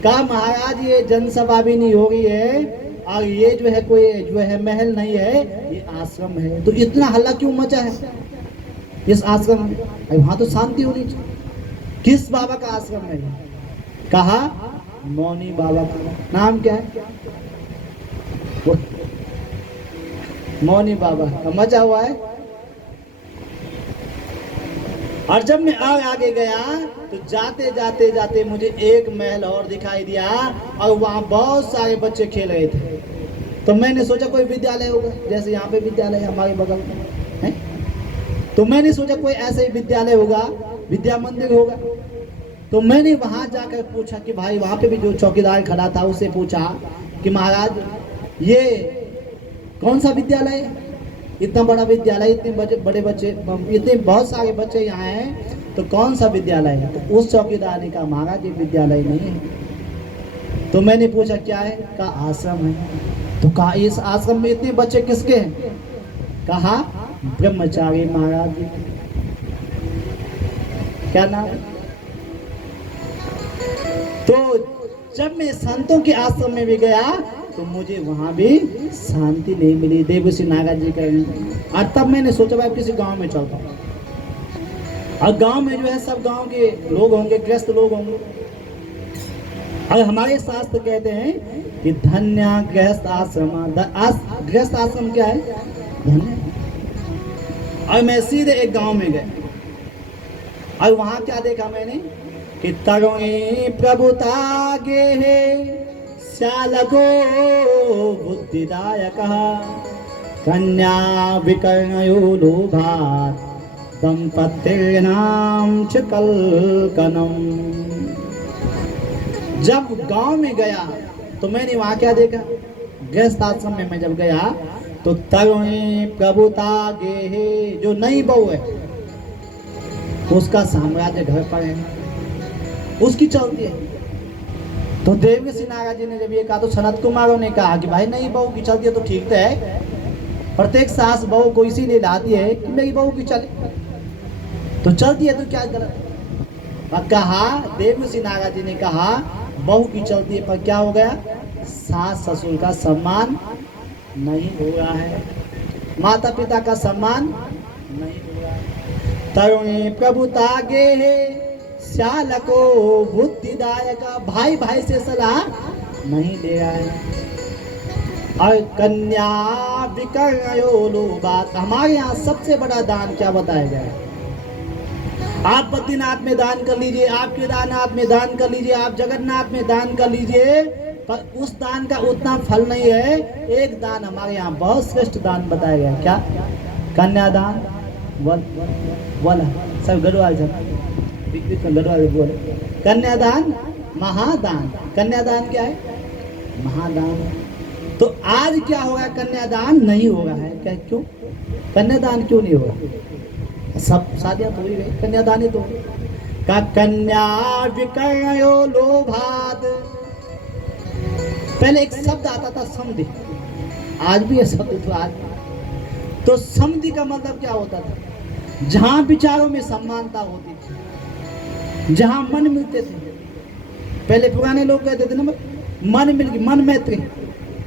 कहा महाराज ये जनसभा भी नहीं हो रही है, और ये जो है कोई जो है महल नहीं है, ये आश्रम है। तो इतना हल्ला क्यों मचा है इस आश्रम में? वहाँ तो शांति होनी चाहिए। किस बाबा का आश्रम है? कहा मौनी बाबा का। नाम क्या है? मौनी बाबा का मचा हुआ है। और जब मैं आगे गया तो जाते जाते जाते मुझे एक महल और दिखाई दिया, और वहाँ बहुत सारे बच्चे खेल रहे थे। तो मैंने सोचा कोई विद्यालय होगा, जैसे यहाँ पे विद्यालय हमारे बगल में है। तो मैंने सोचा कोई ऐसा ही विद्यालय होगा, विद्या मंदिर होगा। तो मैंने वहाँ जाकर पूछा कि भाई, वहाँ पे भी जो चौकीदार खड़ा था उससे पूछा कि महाराज ये कौन सा विद्यालय है? इतना बड़ा विद्यालय, इतने बड़े बच्चे, इतने बहुत सारे बच्चे यहाँ हैं, तो कौन सा विद्यालय है? तो उस चौकीदार ने कहा महाराज ये विद्यालय नहीं है। तो मैंने पूछा क्या है? कहा आश्रम है। तो कहा इस आश्रम में इतने बच्चे किसके हैं? कहा ब्रह्मचारी महाराज जी। क्या नाम है? तो जब मैं संतों के आश्रम में भी गया तो मुझे वहां भी शांति नहीं मिली। देवसी नारद जी का। और तब मैंने सोचा भाई किसी गांव में चलता हूँ, और गांव में जो है सब गांव के लोग होंगे, गृहस्थ लोग होंगे। और हमारे शास्त्र कहते हैं कि धन्य गृहस्थ आश्रम। गृहस्थ आश्रम क्या है? धन्य। और मैं सीधे एक गांव में गया, और वहां क्या देखा मैंने कि तरुणी प्रभुता गे है श्यालको बुद्धिदायक कन्या विकर्णयो लोभात् दंपत्तिर्नाम च कल्कनम। जब गांव में गया तो मैंने वहां क्या देखा? गृहस्थ आश्रम में मैं जब गया तो तरुणी प्रभुता गे है, जो नई बहू है उसका साम्राज्य घर पर है, उसकी चलती है। तो देवसी नारद जी ने जब ये कहा तो सनत कुमारों ने कहा कि भाई नहीं, बहू की चलती है तो ठीक तो है, प्रत्येक सास बहू को इसीलिए लाती है कि मेरी बहू की चले, तो चलती है तो क्या गलत है? और कहा देवसी नारद जी ने कहा बहू की चलती है, पर क्या हो गया? सास ससुर का सम्मान नहीं हो रहा है, माता पिता का सम्मान नहीं हो रहा है। तरुणी प्रभुता गे है श्यालको बुद्धिदायक, भाई भाई से सलाह नहीं ले रहा है। और कन्या विकर्णयो लोभात्, हमारे यहाँ सबसे बड़ा दान क्या बताया गया? आप बद्रीनाथ में दान कर लीजिए, आप केदारनाथ में दान कर लीजिए, आप जगन्नाथ में दान कर लीजिए, पर उस दान का उतना फल नहीं है। एक दान हमारे यहाँ बहुत श्रेष्ठ दान बताया गया, क्या? कन्यादान। बोला सब गढ़वाल बोले कन्यादान महादान। कन्यादान क्या है? महादान। तो आज क्या होगा, कन्यादान नहीं हो रहा है। क्या, क्यों कन्यादान क्यों नहीं होगा? सब शादियां तो हो ही गई, कन्यादान ही तो का कन्या विकर्यो लोभाद। पहले एक शब्द आता था समधि, आज भी ये शब्द तो आज तो समधि का मतलब क्या होता था? जहां विचारों में समानता होती थी, जहां मन मिलते थे। पहले पुराने लोग कहते थे ना, मन मिल गई, मन मैत्री,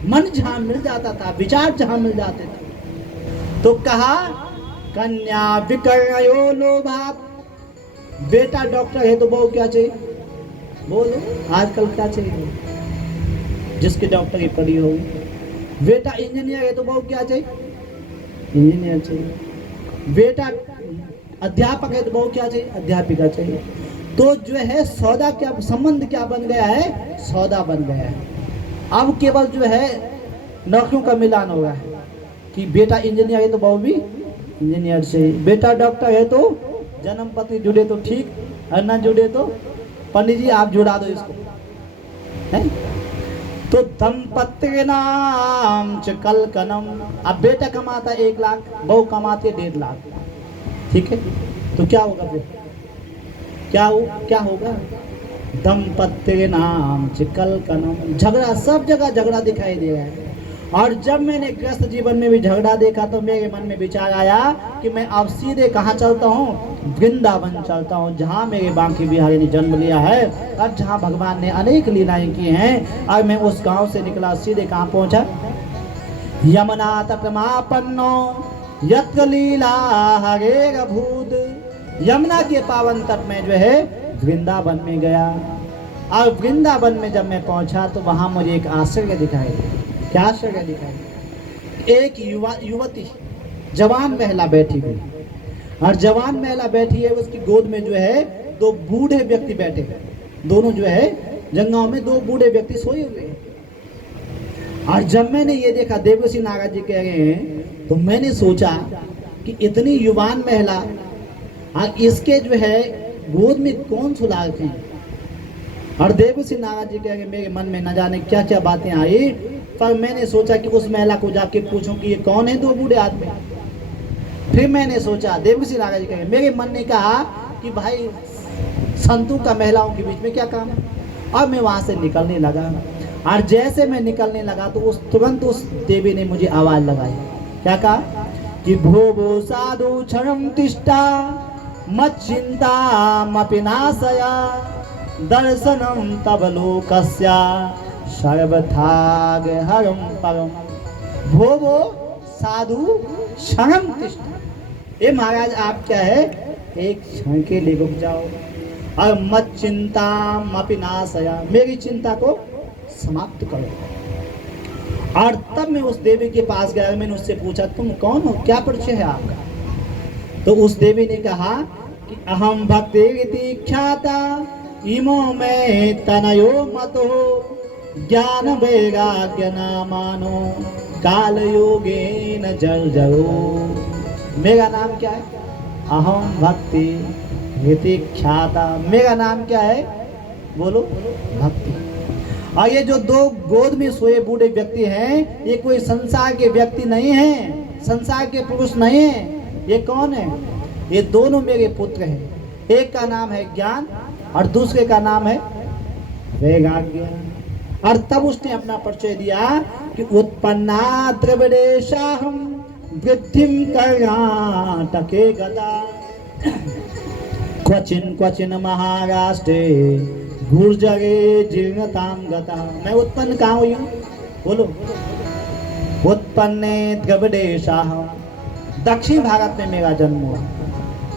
मन जहां मिल जाता था, विचार जहां मिल जाते थे। तो कहा कन्या विकर्यो लोभात। बेटा डॉक्टर है तो बहू क्या चाहिए? बोलो आजकल क्या चाहिए? जिसकी डॉक्टरी पढ़ी हो। बेटा इंजीनियर है तो बहू क्या चाहिए? इंजीनियर चाहिए। बेटा अध्यापक है तो बहू क्या चाहिए? अध्यापिका चाहिए। तो जो है सौदा क्या, संबंध क्या बन गया है? सौदा बन गया है। अब केवल जो है नौकरियों का मिलान हो रहा है कि बेटा इंजीनियर है तो बहू भी इंजीनियर चाहिए, बेटा डॉक्टर है तो जन्म पत्नी जुड़े तो ठीक, और न जुड़े तो पंडित जी आप जुड़ा दो इसको, है? तो दंपत्ति नाम च कलकनम। अब बेटा कमाता है 1 लाख, बहू कमाती है 1.5 लाख, ठीक है? तो क्या होगा फिर? क्या होगा? दंपत्ति नाम च कलकनम। झगड़ा, सब जगह झगड़ा दिखाई दे रहा है। और जब मैंने गृहस्थ जीवन में भी झगड़ा देखा तो मेरे मन में विचार आया कि मैं अब सीधे कहाँ चलता हूँ? वृंदावन चलता हूँ, जहाँ मेरे बांके बिहारी ने जन्म लिया है और जहाँ भगवान ने अनेक लीलाएं की हैं। और मैं उस गांव से निकला, सीधे कहाँ पहुँचा? यमुना तटमापन्नो यत्र लीला हरेर भूत। यमुना के पावन तट में जो है वृंदावन में गया। और वृंदावन में जब मैं पहुँचा तो वहाँ मुझे एक आश्चर्य दिखाई दिया। क्या आश्चर्य दिखाई? एक युवती, जवान महिला बैठी हुई, और जवान महिला बैठी है, उसकी गोद में जो है 2 बूढ़े व्यक्ति बैठे हैं। दोनों जो है जंगलों में 2 बूढ़े व्यक्ति सोए हुए हैं। और जब मैंने ये देखा, देवसी नारद जी कह रहे हैं, तो मैंने सोचा कि इतनी युवान महिला और इसके जो है गोद में कौन सुला रखे हैं। और देवसी नारद जी कह रहे, मेरे मन में न जाने क्या क्या बातें आई। पर मैंने सोचा कि उस महिला को जाके पूछूं कि ये कौन है 2 बूढ़े आदमी। फिर मैंने सोचा, देवसी नारद जी कहे, मेरे मन ने कहा कि भाई संतों का महिलाओं के बीच में क्या काम है। और मैं वहां से निकलने लगा। और जैसे मैं निकलने लगा तो तुरंत उस देवी ने मुझे आवाज लगाई। क्या कहा? कि भो भो साधु क्षणम तिष्ठा मत चिंता मपि नाशया दर्शनम तब लोकस्या सर्वथाग हरम परम। भो साधु क्षणम तिष्ठा। ये महाराज आप क्या है, एक क्षण के लिए रुक जाओ। और मत चिंता मपि नाशया, मेरी चिंता को समाप्त करो। और तब मैं उस देवी के पास गया। मैंने उससे पूछा, तुम कौन हो, क्या परिचय है आपका? तो उस देवी ने कहा कि अहम भक्ति ख्याता इमो में तनयो मतो ज्ञान वैराग्य नामानो काल योगे न जर्जरो। मेरा नाम क्या है? अहम भक्ति रीति ख्याता। मेरा नाम क्या है? बोलो, भक्ति। और ये जो 2 गोद में सोए बूढ़े व्यक्ति हैं, ये कोई संसार के व्यक्ति नहीं हैं, संसार के पुरुष नहीं हैं। ये कौन है? ये दोनों मेरे पुत्र हैं। एक का नाम है ज्ञान और दूसरे का नाम है वैराग्य। और तब उसने अपना परिचय दिया कि उत्पन्ना द्रविड़ेशाहम वृद्धिम कर्णाटके गता क्वचिन क्वचिन महाराष्ट्रे गुर्जरे जीर्णताम गता। मैं उत्पन्न कहाँ हुई हूँ? बोलो। उत्पन्ने द्रविड़ेशाहम, दक्षिण भारत में मेरा जन्म हुआ,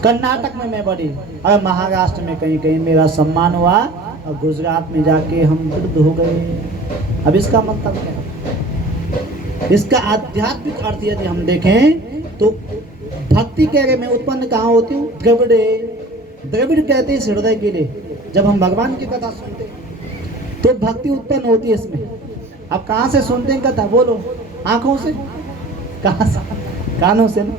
कर्नाटक में मैं बड़ी, और महाराष्ट्र में कहीं कहीं मेरा सम्मान हुआ, और गुजरात में जाके हम वृद्ध हो गए। अब इसका मतलब क्या है? इसका आध्यात्मिक अर्थ यदि हम देखें तो भक्ति कह रहे, मैं उत्पन्न कहाँ होती हूँ? द्रविड़े। द्रविड़ कहते हैं इस हृदय के लिए। जब हम भगवान की कथा सुनते हैं तो भक्ति उत्पन्न होती है इसमें। अब कहाँ से सुनते हैं कथा? बोलो। आंखों से? कहाँ से? कानों से ना।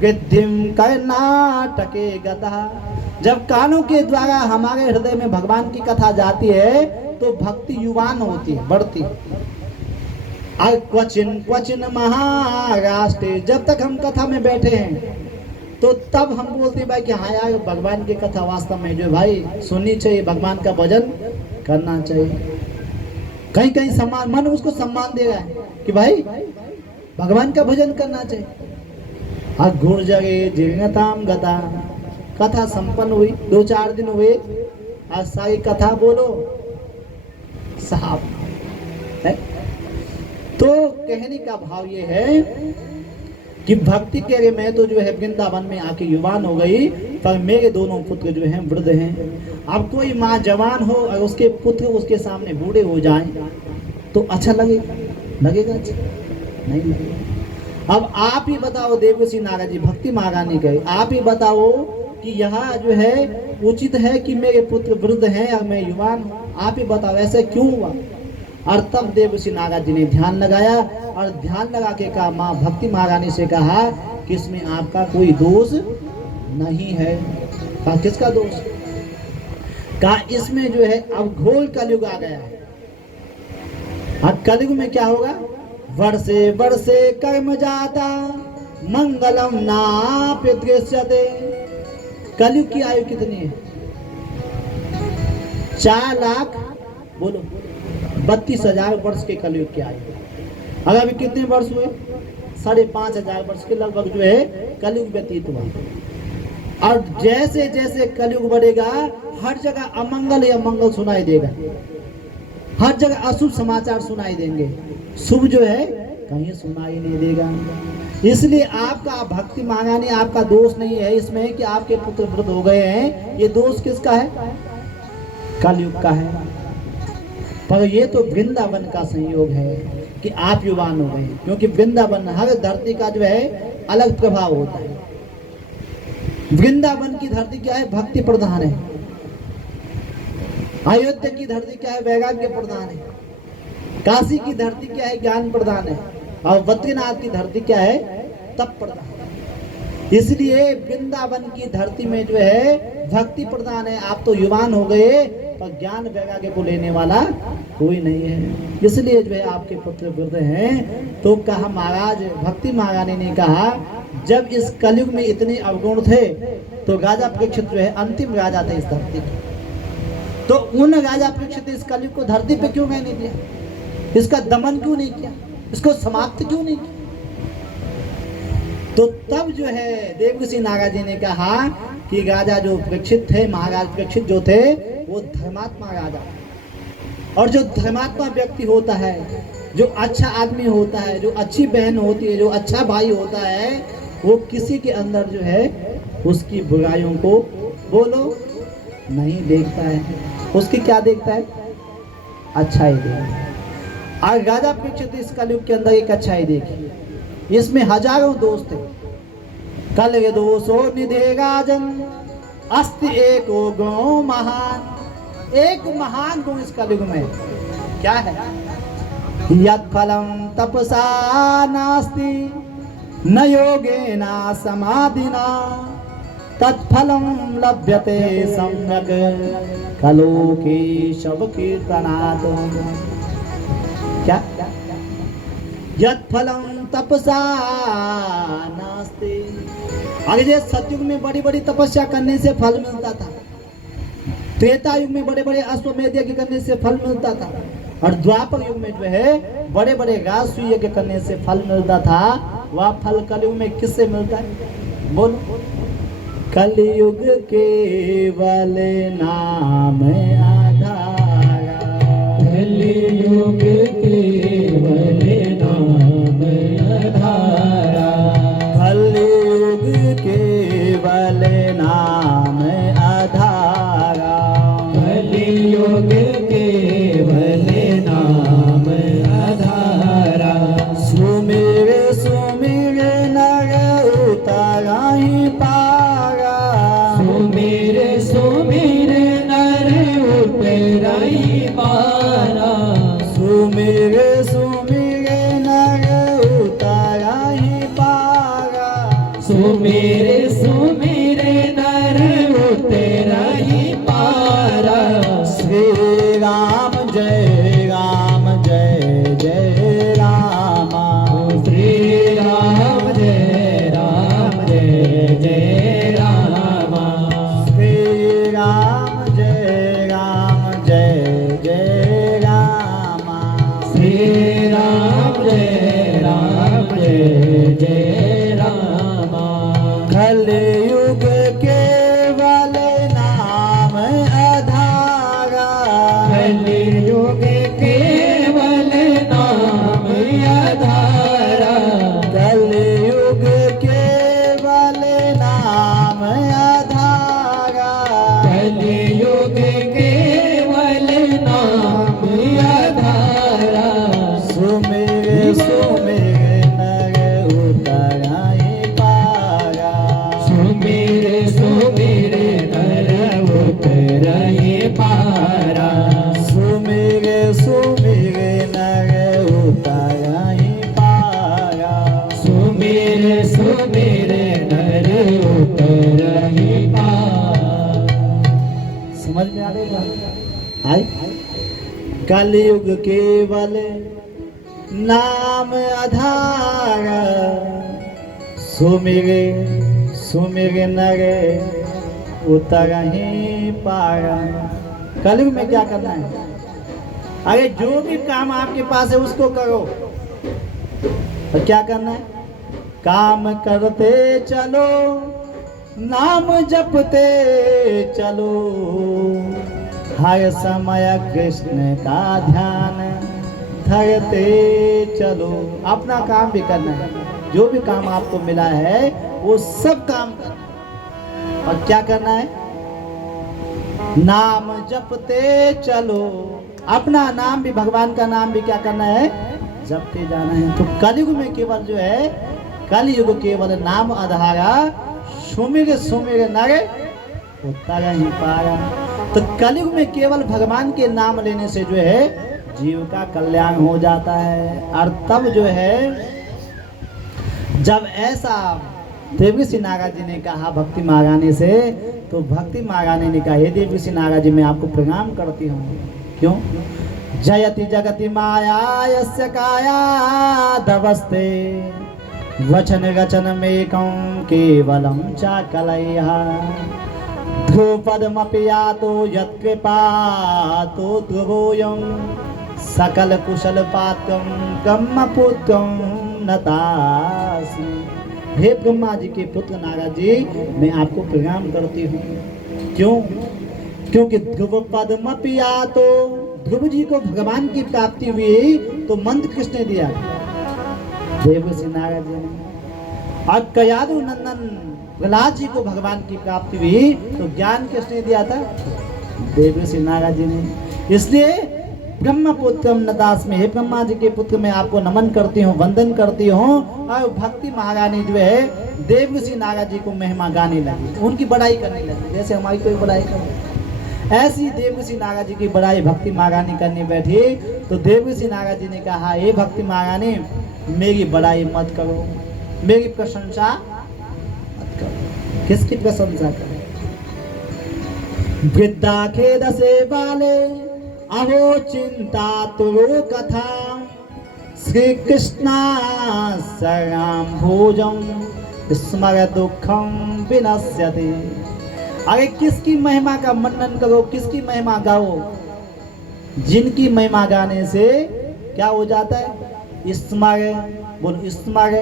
वृद्धिम कर्नाटके गता। जब कानों के द्वारा हमारे हृदय में भगवान की कथा जाती है तो भक्ति युवान होती है, बढ़ती है। और क्वचिन क्वचिन महाराष्ट्र, जब तक हम कथा में बैठे हैं तो तब हम बोलते हैं भाई कि हाँ यार भगवान की कथा वास्तव में जो भाई सुननी चाहिए, भगवान का भजन करना चाहिए। कहीं कहीं सम्मान, मन उसको सम्मान दे रहा है कि भाई भगवान का भजन करना चाहिए। और गुर्जरे जीर्णताम गता, कथा संपन्न हुई, 2-4 दिन हुए, आज सारी कथा बोलो साहब है। तो कहने का भाव ये है कि भक्ति के लिए मैं तो जो है वृंदावन में आके युवान हो गई, पर मेरे दोनों पुत्र जो हैं वृद्ध हैं। अब कोई माँ जवान हो और उसके पुत्र उसके सामने बूढ़े हो जाएं तो अच्छा लगेगा? लगेगा अच्छा? नहीं लगेगा। अब आप ही बताओ देवसी नारद जी भक्ति मांगाने गए, आप ही बताओ कि यहाँ जो है उचित है कि मेरे पुत्र वृद्ध हैं और मैं युवान हूँ? आप ही बताओ ऐसे क्यों हुआ? और तब देवसी नारद जी ने ध्यान लगाया और ध्यान लगा के कहा, माँ भक्ति महारानी से कहा कि इसमें आपका कोई दोष नहीं है। कहा किसका दोष? कहा इसमें जो है अब घोल कलयुग आ गया है। अब कलयुग में क्या होगा? वर्षे वर्षे कर्म जाता मंगलम ना पितृष्यते। कलयुग की आयु कितनी है? 4 लाख बोलो 32,000 वर्ष के कलयुग की आयु। अगर अभी कितने वर्ष हुए? 5,500 वर्ष के लगभग जो है कलयुग व्यतीत हुआ। और जैसे जैसे कलयुग बढ़ेगा हर जगह अमंगल या मंगल सुनाई देगा, हर जगह अशुभ समाचार सुनाई देंगे, शुभ जो है कहीं सुनाई नहीं देगा। इसलिए आपका भक्ति मांगाने आपका दोष नहीं है इसमें कि आपके पुत्र वृद्ध हो गए हैं। ये दोष किसका है? कलयुग का है। पर ये तो वृंदावन का संयोग है कि आप युवान हो गए, क्योंकि वृंदावन हर धरती का जो है अलग प्रभाव होता है। वृंदावन की धरती क्या है? भक्ति प्रधान है। अयोध्या की धरती क्या है? वैराग्य प्रधान है। काशी की धरती क्या है? ज्ञान प्रधान है। और बद्रीनाथ की धरती क्या है? तप प्रधान है। इसलिए वृंदावन की धरती में जो है भक्ति प्रधान है। आप तो युवान हो गए पर ज्ञान वैराग्य को लेने वाला कोई नहीं है, इसलिए जो है आपके पुत्र वृद्ध हैं। तो कहा महाराज भक्ति महारानी ने कहा जब इस कलयुग में इतने अवगुण थे तो राजा परीक्षित जो है अंतिम राजा थे इस धरती के, तो उन राजा परीक्षित इस कलयुग को धरती पे क्यों नहीं दिया? इसका दमन क्यों नहीं किया? इसको समाप्त क्यों नहीं किया? तो तब जो है देवऋषि नारद जी ने कहा कि राजा जो परीक्षित थे, महाराज परीक्षित जो थे वो धर्मात्मा राजा, और जो धर्मात्मा व्यक्ति होता है, जो अच्छा आदमी होता है, जो अच्छी बहन होती है, जो अच्छा भाई होता है, वो किसी के अंदर जो है उसकी बुराइयों को बोलो नहीं देखता है, उसकी क्या देखता है? अच्छाई देखता है। और राजा परीक्षित इस कलयुग के अंदर एक अच्छाई देखी, इसमें हजारों दोष थे। कल ये दोषो निधे राजन अस्ति एको गुणो महान। एक महान गुण इस कलयुग में क्या है? यत् फलम तपसा नास्ति न योगेना समाधिना तत्फलम लभ्यते सम्यक कलोके शव कीर्तनात्। क्या? यत् फलम तपसा नास्ति। अरे ये सतयुग में बड़ी बड़ी तपस्या करने से फल मिलता था, त्रेता युग में बड़े बड़े अश्वमेध यज्ञ करने से फल मिलता था, और द्वापर युग में जो है बड़े बड़े राजसूय यज्ञ करने से फल मिलता था। वह फल कलयुग में किससे मिलता है? बोलो। कलयुग केवल नाम आधारा, कलयुग केवल नाम आधारा, कलयुग केवल नाम आधारा, कलयुग केवल नाम आधारा। सुमिर सुमिर नर उतराहि पारा, सुमिर सुमिर नर उतराहि पारा, सुमिर सुमिर नर उतराहि पारा, सुमिर सुमिर नर उतराहि पारा। श्री राम कलयुग केवल नाम आधारा, कलयुग केवल नाम आधारा, कलयुग केवल नाम आधारा। सुमिर सुमिर नर उतराई पारा, सुमिर सुमिर नर उतराई पारा, सुमिर सुमिर नर उतराई पारा। सुमिर सुमिर नर उतराई पारा। समझ में आ रही बात? आई कलयुग केवल नाम आधार, सुमिर सुमिर नर उतरहि पारा। कलयुग में क्या करना है? अरे जो भी काम आपके पास है उसको करो। और क्या करना है? काम करते चलो, नाम जपते चलो, हर समय कृष्ण का ध्यान धरते चलो। अपना काम भी करना है, जो भी काम आपको मिला है वो सब काम करना। और क्या करना है? नाम जपते चलो। अपना नाम भी, भगवान का नाम भी क्या करना है? जपते जाना है। तो कलयुग में केवल जो है, कलयुग केवल नाम आधारा, सुमिर सुमिर नर उतरहि पारा। तो कलयुग में केवल भगवान के नाम लेने से जो है जीव का कल्याण हो जाता है। और तब जो है, जब ऐसा देवऋषि नारद जी ने कहा भक्ति महारानी से, तो भक्ति महारानी ने कहा, हे देवऋषि नारद जी, मैं आपको प्रणाम करती हूँ। क्यों? जयति जगति माया यस्य काया दवस्ते, वचन रचन में केवलम चाकलया, ध्रुपदमपि यातो यत्कृपातो ध्रुवोऽयं, सकल कुशल पात्रं ब्रह्मपुत्रं नतास्मि। हे ब्रह्मा जी के पुत्र नारद जी, मैं आपको प्रणाम करती हूँ। क्यों? क्योंकि ध्रुपदमपि यातो, ध्रुव जी को भगवान की प्राप्ति हुई तो मंत्र किसने दिया? देवऋषि नारद जी ने। और कयादु नंदन प्रहलाद जी को भगवान की प्राप्ति हुई तो ज्ञान किसने दिया था? देवऋषि नारद जी ने। इसलिए ब्रह्मपुत्रम नतास्मि, हे ब्रह्मा जी के पुत्र, मैं आपको नमन करती हूँ, वंदन करती हूँ। और भक्ति महारानी जो है देवऋषि नारद जी को महिमा गाने लगी, उनकी बड़ाई करने लगी, जैसे हमारी कोई बड़ाई करे। ऐसी देवऋषि नारद जी की बड़ाई भक्ति महारानी करने बैठी तो देवऋषि नारद जी ने कहा, हे भक्ति महारानी, मेरी बड़ाई मत करो, मेरी प्रशंसा मत करो। किसकी प्रशंसा करो? वृद्धा खेद से बाले अहो चिंता तुरो कथा, श्री कृष्णा शरणाम भोजम स्मर दुखम विनश्यति। अरे किसकी महिमा का मनन करो, किसकी महिमा गाओ? जिनकी महिमा गाने से क्या हो जाता है? स्मर, बोल स्मर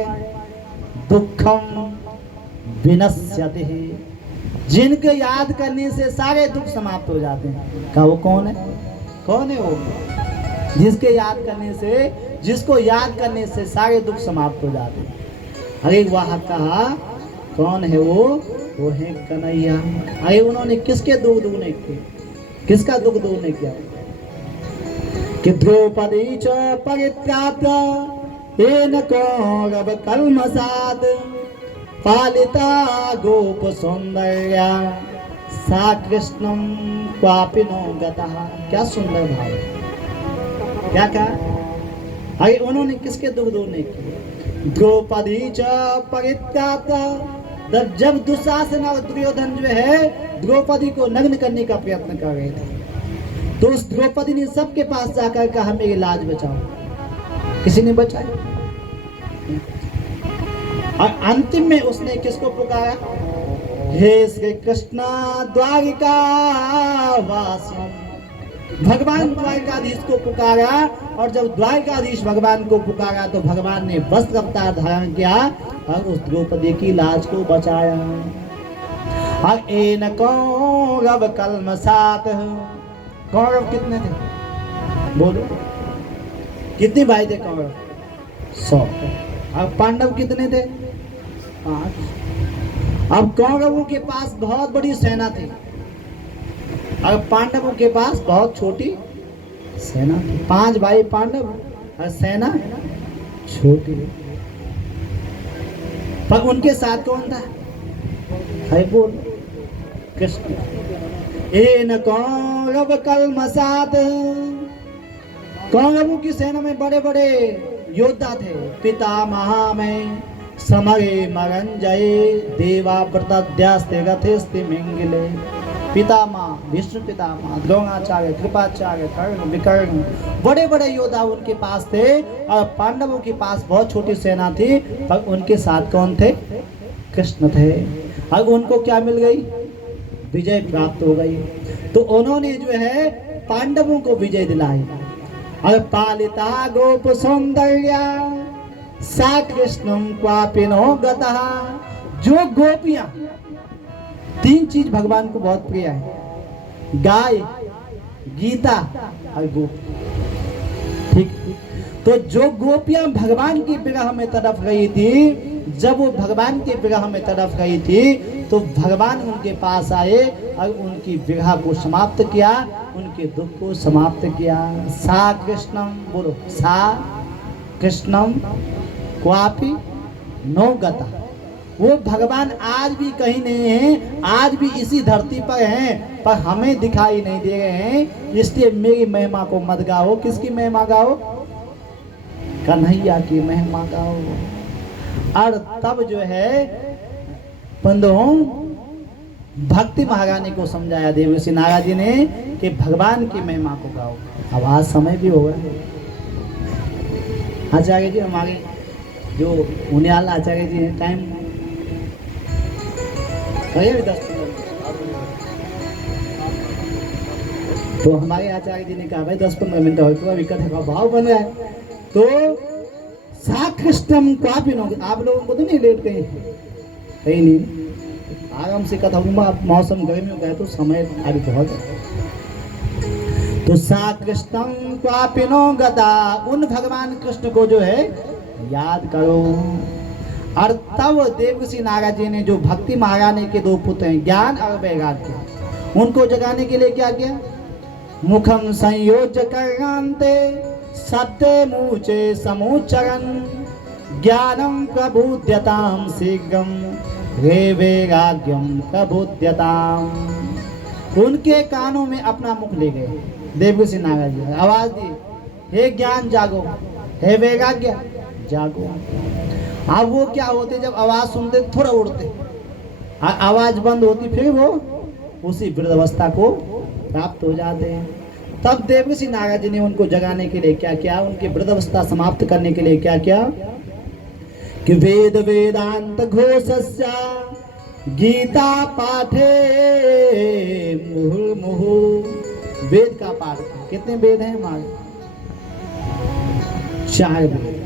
दुखम विनश्यति। जिनके याद करने से सारे दुख समाप्त हो जाते हैं। क्या वो कौन है? कौन है वो? जिसके याद करने से, जिसको याद करने से सारे दुख समाप्त हो जाते हैं। अरे वह कहा, कौन है वो? वो है कन्हैया। अरे उन्होंने किसके दुख दूर नहीं किए? किसका दुख दूर नहीं किया? कि द्रौपदी च परित्राता येन कौरव कल्मषात्, पालिता गोप सौंदर्या सा कृष्णम क्वापिनो गतः। क्या सुंदर भाव है! क्या कहा? अरे उन्होंने किसके दुख दूर नहीं किए? द्रौपदी च परित्राता, जब दुशासन और दुर्योधन जो है द्रौपदी को नग्न करने का प्रयत्न कर रहे थे, तो उस द्रौपदी ने सबके पास जाकर कहा, मेरी लाज बचाओ। किसी ने बचाया? और अंतिम में उसने किसको पुकारा? हे श्री कृष्ण द्वारिका वासी। भगवान द्वारिकाधीश को पुकारा, और जब द्वारिकाधीश भगवान को पुकारा तो भगवान ने वस्त्र अवतार धारण किया और उस द्रौपदी की लाज को बचाया। और एन कौरव कल्मषात्, कौरव कितने थे? बोलो कितने भाई थे कौरव? 100। अब पांडव कितने थे? 5। अब कौरवों के पास बहुत बड़ी सेना थी, अब पांडवों के पास बहुत छोटी सेना थी। 5 भाई पांडव और सेना छोटी, पर उनके साथ कौन था? है बोल कृष्ण। एन कौरव कलमसात, कौरवों की सेना में बड़े बड़े योद्धा थे। पितामह में समरे मरंजय देवाव्रताद्यास्ते गथेस्ते मिंगले। पितामह विष्णु पितामह, द्रोणाचार्य, कृपाचार्य, कर्ण, विकर्ण, बड़े बड़े योद्धा उनके पास थे। और पांडवों के पास बहुत छोटी सेना थी, पर उनके साथ कौन थे? कृष्ण थे। अब उनको क्या मिल गई? विजय प्राप्त हो गई। तो उन्होंने जो है पांडवों को विजय दिलाई। और पालिता गोप सौंदर्या सा कृष्णम क्वापिनो गतः। जो गोपियां, 3 चीज भगवान को बहुत प्रिय है, गाय, गीता और गोपी। ठीक, तो जो गोपियां भगवान की विरह में तड़प रही थी, जब वो भगवान के विरह में तड़प रही थी, तो भगवान उनके पास आए और उनकी विरह को समाप्त किया, उनके दुख को समाप्त किया। सा कृष्णम, बोलो सा कृष्णम क्वापि नो गता। वो भगवान आज भी कहीं नहीं है, आज भी इसी धरती पर हैं, पर हमें दिखाई नहीं दे रहे हैं। इसलिए मेरी महिमा को मत गाओ। किसकी महिमा गाओ? कन्हैया की महिमा गाओ। और तब जो है बंधुओं भक्ति महारानी को समझाया देवर्षि नारद जी ने कि भगवान की महिमा को गाओ। अब आज समय भी होगा। आचार्य जी हमारे जो उनियाल आचार्य जी हैं, टाइम कहिए भी 10-15 तो हमारे आचार्य जी ने कहा भाई 10-15 मिनट और पूरा विकट है का भाव बन रहा है। तो साकृष्टम क्वापि नो, आप लोगों को तो नहीं लेट कहीं नहीं, आराम से कथा हूँ। मौसम गर्मियों का है तो समय अभी बहुत है। तो साकृष्टम क्वापि नो गता, उन भगवान कृष्ण को जो है याद करो। और तब देवर्षि नारद जी ने जो भक्ति महारानी के 2 पुत्र हैं, ज्ञान और वैराग्य, उनको जगाने के लिए क्या किया? मुखम संयोज्य करांते सत्य मूचे समुचरन ज्ञानम प्रबुध्यताम शीघ्रम रे वैराग्यम प्रबुध्यताम। उनके कानों में अपना मुख ले गए देवर्षि नारद जी, आवाज दी, हे ज्ञान जागो, हे वैराग्य जागो। अब वो क्या होते, जब आवाज सुनते थोड़ा उड़ते, आवाज बंद होती फिर वो उसी वृद्धावस्था को प्राप्त हो जाते हैं। तब देवर्षि नारद जी ने उनको जगाने के लिए क्या किया? उनकी वृद्धावस्था समाप्त करने के लिए क्या किया? कि वेद वेदांत घोषस्य गीता पाठे मुहुर्मुहु। वेद का पाठ किया। कितने वेद हैं हमारे? 4 वेद।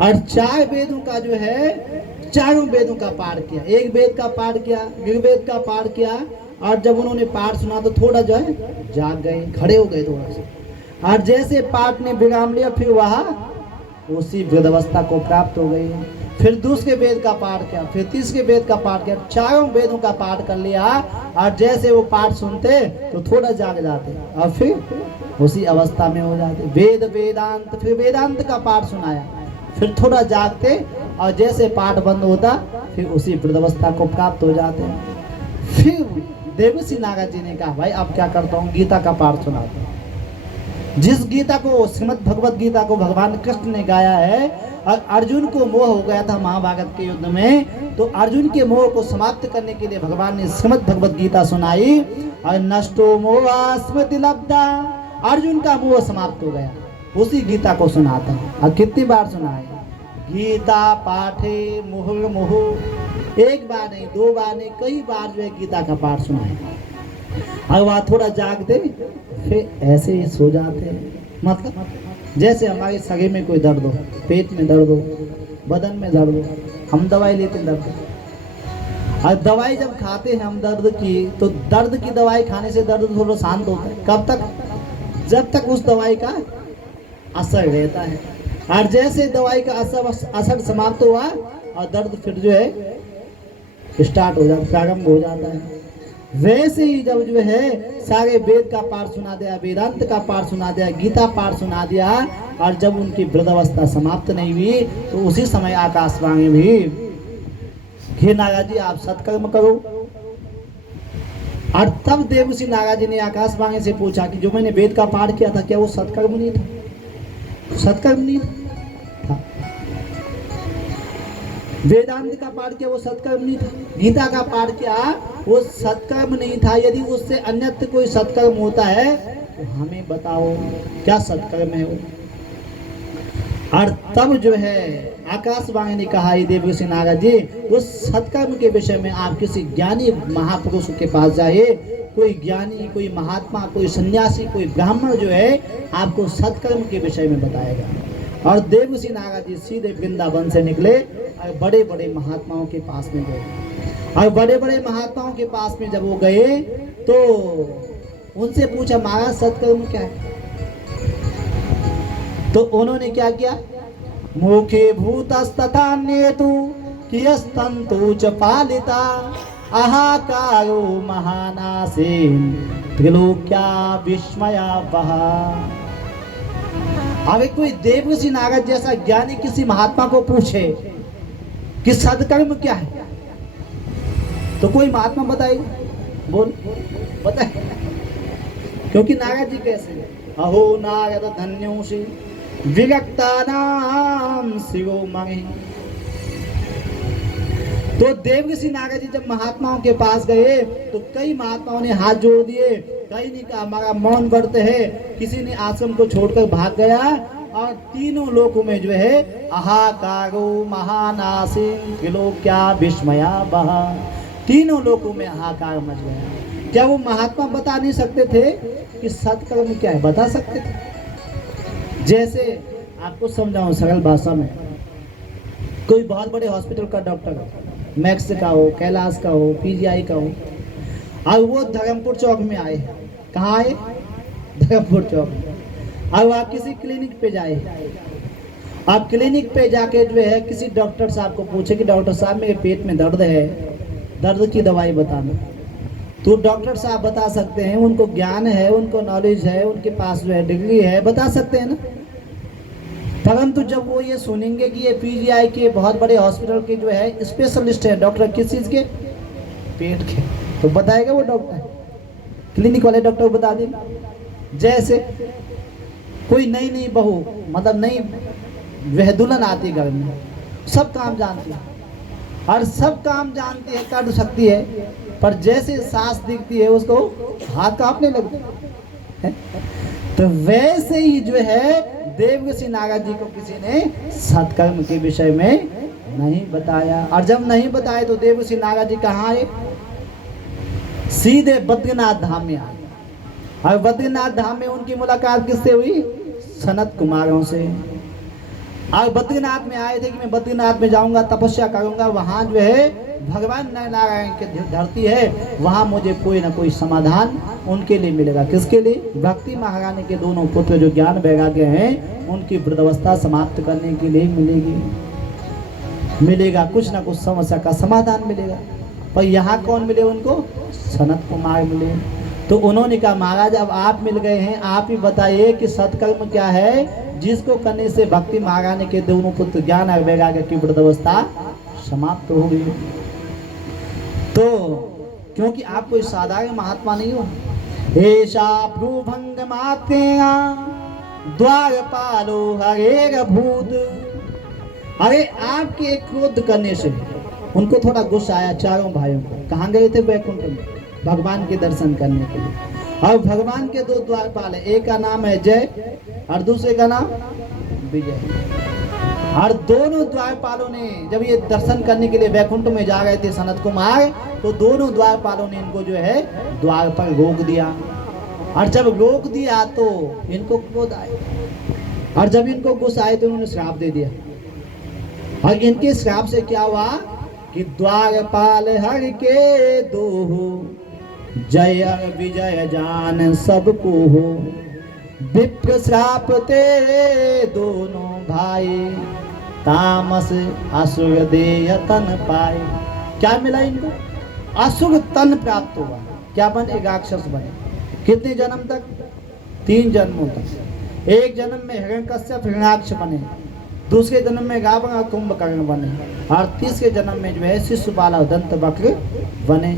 और 4 वेदों का जो है, चारों वेदों का पाठ किया। एक वेद का पाठ किया, ऋग्वेद का पाठ किया। और जब उन्होंने पाठ सुना तो थोड़ा जो है जाग गए, खड़े हो गए थोड़ा सा। और जैसे पाठ ने विराम लिया, फिर वह उसी वृद्धावस्था को प्राप्त हो गई। फिर दूसरे वेद का पाठ किया, फिर तीसरे वेद का पाठ किया, चारों वेदों का पाठ कर लिया। और जैसे वो पाठ सुनते तो थोड़ा जाग जाते और फिर उसी अवस्था में हो जाते। वेद वेदांत, फिर वेदांत का पाठ सुनाया, फिर थोड़ा जागते और जैसे पाठ बंद होता फिर उसी वृद्धावस्था को प्राप्त हो जाते हैं। फिर देवर्षि नारद जी ने कहा भाई अब क्या करता हूँ, गीता का पाठ सुनाता हूँ। जिस गीता को, श्रीमद् भगवत गीता को भगवान कृष्ण ने गाया है, और अर्जुन को मोह हो गया था महाभारत के युद्ध में, तो अर्जुन के मोह को समाप्त करने के लिए भगवान ने श्रीमद् भगवत गीता सुनाई। और नष्टो मोहा स्मृति लब्धा, अर्जुन का मोह समाप्त हो गया, उसी गीता को सुनाता है। और कितनी बार सुनाए? गीता पाठे मुहुर्मुहु, 1 बार नहीं, 2 बार नहीं, कई बार जो है गीता का पाठ सुनाए। और वह थोड़ा जागते फिर ऐसे ही सो जाते। मतलब जैसे हमारे शरीर में कोई दर्द हो, पेट में दर्द हो, बदन में दर्द हो, हम दवाई लेते दर्द। और दवाई जब खाते हैं हम दर्द की, तो दर्द की दवाई खाने से दर्द थोड़ा शांत होता है। कब तक? जब तक उस दवाई का असर रहता है। और जैसे दवाई का असर समाप्त हुआ और दर्द फिर जो है स्टार्ट हो जाता, प्रारंभ हो जाता है। वैसे ही जब जो है सारे वेद का पाठ सुना दिया, वेदांत का पाठ सुना दिया, गीता पाठ सुना दिया, और जब उनकी वृद्धावस्था समाप्त नहीं हुई तो उसी समय आकाशवाणी भी, हे नारद जी आप सत्कर्म करो। और तब देवऋषि नारद जी ने आकाशवाणी से पूछा कि जो मैंने वेद का पाठ किया था क्या वो सत्कर्म नहीं था? सत्कर्म नहीं था। वेदांत का पाठ किया वो सत्कर्म नहीं था, गीता का पाठ किया वो सत्कर्म नहीं था। यदि उससे अन्यत्र कोई सत्कर्म होता है तो हमें बताओ क्या सत्कर्म है वो। और तब जो है आकाशवाणी ने कहा, देवऋषि नारद जी उस सत्कर्म के विषय में आप किसी ज्ञानी महापुरुष के पास जाइए। कोई ज्ञानी, कोई महात्मा, कोई सन्यासी, कोई ब्राह्मण जो है आपको सत्कर्म के विषय में बताएगा। और देवऋषि नारद जी सीधे वृंदावन से निकले और बड़े बड़े महात्माओं के पास में गए। और बड़े बड़े महात्माओं के पास में जब वो गए तो उनसे पूछा, महाराज सत्कर्म क्या है? तो उन्होंने क्या किया, मुखे भूतस्तथान्येतु कियस्तंतु च पालिता आहाकारो महानासेन त्रिलोक्या विस्मया बहा। अब कोई देवऋषि नारद जैसा ज्ञानी किसी महात्मा को पूछे कि सत्कर्म क्या है, तो कोई महात्मा बताएगा? बोल बताए, क्योंकि नारद जी कैसे, अहो नारद धन्योषि विरक्ता नाम शिरोमणि। तो देवऋषि नारद जी जब महात्माओं के पास गए तो कई महात्माओं ने हाथ जोड़ दिए, कई ने कहा हमारा मौन व्रत है, किसी ने आश्रम को छोड़कर भाग गया। और तीनों लोकों में जो है आहाकारो महानासिन त्रिलोक्या विस्मया बहा, तीनों लोकों में हाहाकार मच गया। क्या वो महात्मा बता नहीं सकते थे कि सत्कर्म क्या है? बता सकते थे। जैसे आपको समझाऊं सरल भाषा में, कोई बहुत बड़े हॉस्पिटल का डॉक्टर हो, मैक्स का हो, कैलाश का हो, पीजीआई का हो, और वो धर्मपुर चौक में आए। कहाँ आए? धर्मपुर चौक में। और आप किसी क्लिनिक पे जाए, आप क्लिनिक पे जाके जो है किसी डॉक्टर साहब को पूछे कि डॉक्टर साहब मेरे पेट में दर्द है, दर्द की दवाई बताना, तो डॉक्टर साहब बता सकते हैं, उनको ज्ञान है, उनको नॉलेज है, उनके पास जो है डिग्री है, बता सकते हैं ना। परंतु जब वो ये सुनेंगे कि ये पीजीआई के बहुत बड़े हॉस्पिटल के जो है स्पेशलिस्ट है डॉक्टर, किस चीज़ के? पेट के, तो बताएगा वो डॉक्टर, क्लिनिक वाले डॉक्टर बता देंगे। जैसे कोई नई नई बहू, मतलब नई वह दुल्हन आती घर में, सब काम जानती है और सब काम जानती है, कर सकती है, पर जैसे सास दिखती है उसको हाथ कांपने लगते हैं। तो वैसे ही जो है देवऋषि नारद जी को किसी ने सत्कर्म के विषय में नहीं बताया। और जब नहीं बताया तो देवऋषि नारद जी कहाँ आए? सीधे बद्रीनाथ धाम में आए। और बद्रीनाथ धाम में उनकी मुलाकात किससे हुई? सनत कुमारों से। और बद्रीनाथ में आए थे कि मैं बद्रीनाथ में जाऊंगा, तपस्या करूंगा, वहां जो है भगवान नारायण की धरती है, वहां मुझे कोई ना कोई समाधान उनके लिए मिलेगा। किसके लिए? भक्ति महारानी के दोनों पुत्र जो ज्ञान वैराग्य हैं, उनकी वृद्धावस्था समाप्त करने के लिए मिलेगा कुछ ना कुछ समस्या का समाधान मिलेगा। पर यहाँ कौन मिले उनको? सनत कुमार मिले। तो उन्होंने कहा महाराज अब आप मिल गए हैं, आप ही बताइए कि सत्कर्म क्या है जिसको करने से भक्ति महारानी के दोनों पुत्र ज्ञान और वैराग्य की वृद्धावस्था समाप्त हो गई। तो क्योंकि आप कोई साधारण महात्मा नहीं हो, ऐसा भ्रूभंग मात्रेया द्वारपालो हरेर भूत। अरे आपके क्रोध करने से उनको थोड़ा गुस्सा आया चारों भाइयों को। कहाँ गए थे? वैकुंठ में भगवान के दर्शन करने के लिए। और भगवान के दो द्वारपाल है, एक का नाम है जय और दूसरे का नाम विजय। और दोनों द्वारपालों ने जब ये दर्शन करने के लिए वैकुंठ में जा रहे थे सनत कुमार, तो दोनों द्वारपालों ने इनको जो है द्वार पर रोक दिया। और जब रोक दिया तो इनको क्रोध आए, और जब इनको गुस्सा आए तो उन्होंने श्राप दे दिया। और इनके श्राप से क्या हुआ कि द्वारपाल हर के दो हो, जय विजय जान सबको हो। विप्र श्राप तेरे दोनों भाई, तामस असुर देय तन पाए। क्या मिला इनको? असुर तन प्राप्त हुआ। क्या बने? राक्षस बने। कितने जन्म तक? 3 जन्मों तक। एक जन्म में हिरण्यकश्यप हिरण्याक्ष बने, दूसरे जन्म में रावण और कुंभकर्ण बने, और तीसरे जन्म में जो है शिशुपाल और दंतवक्र बने।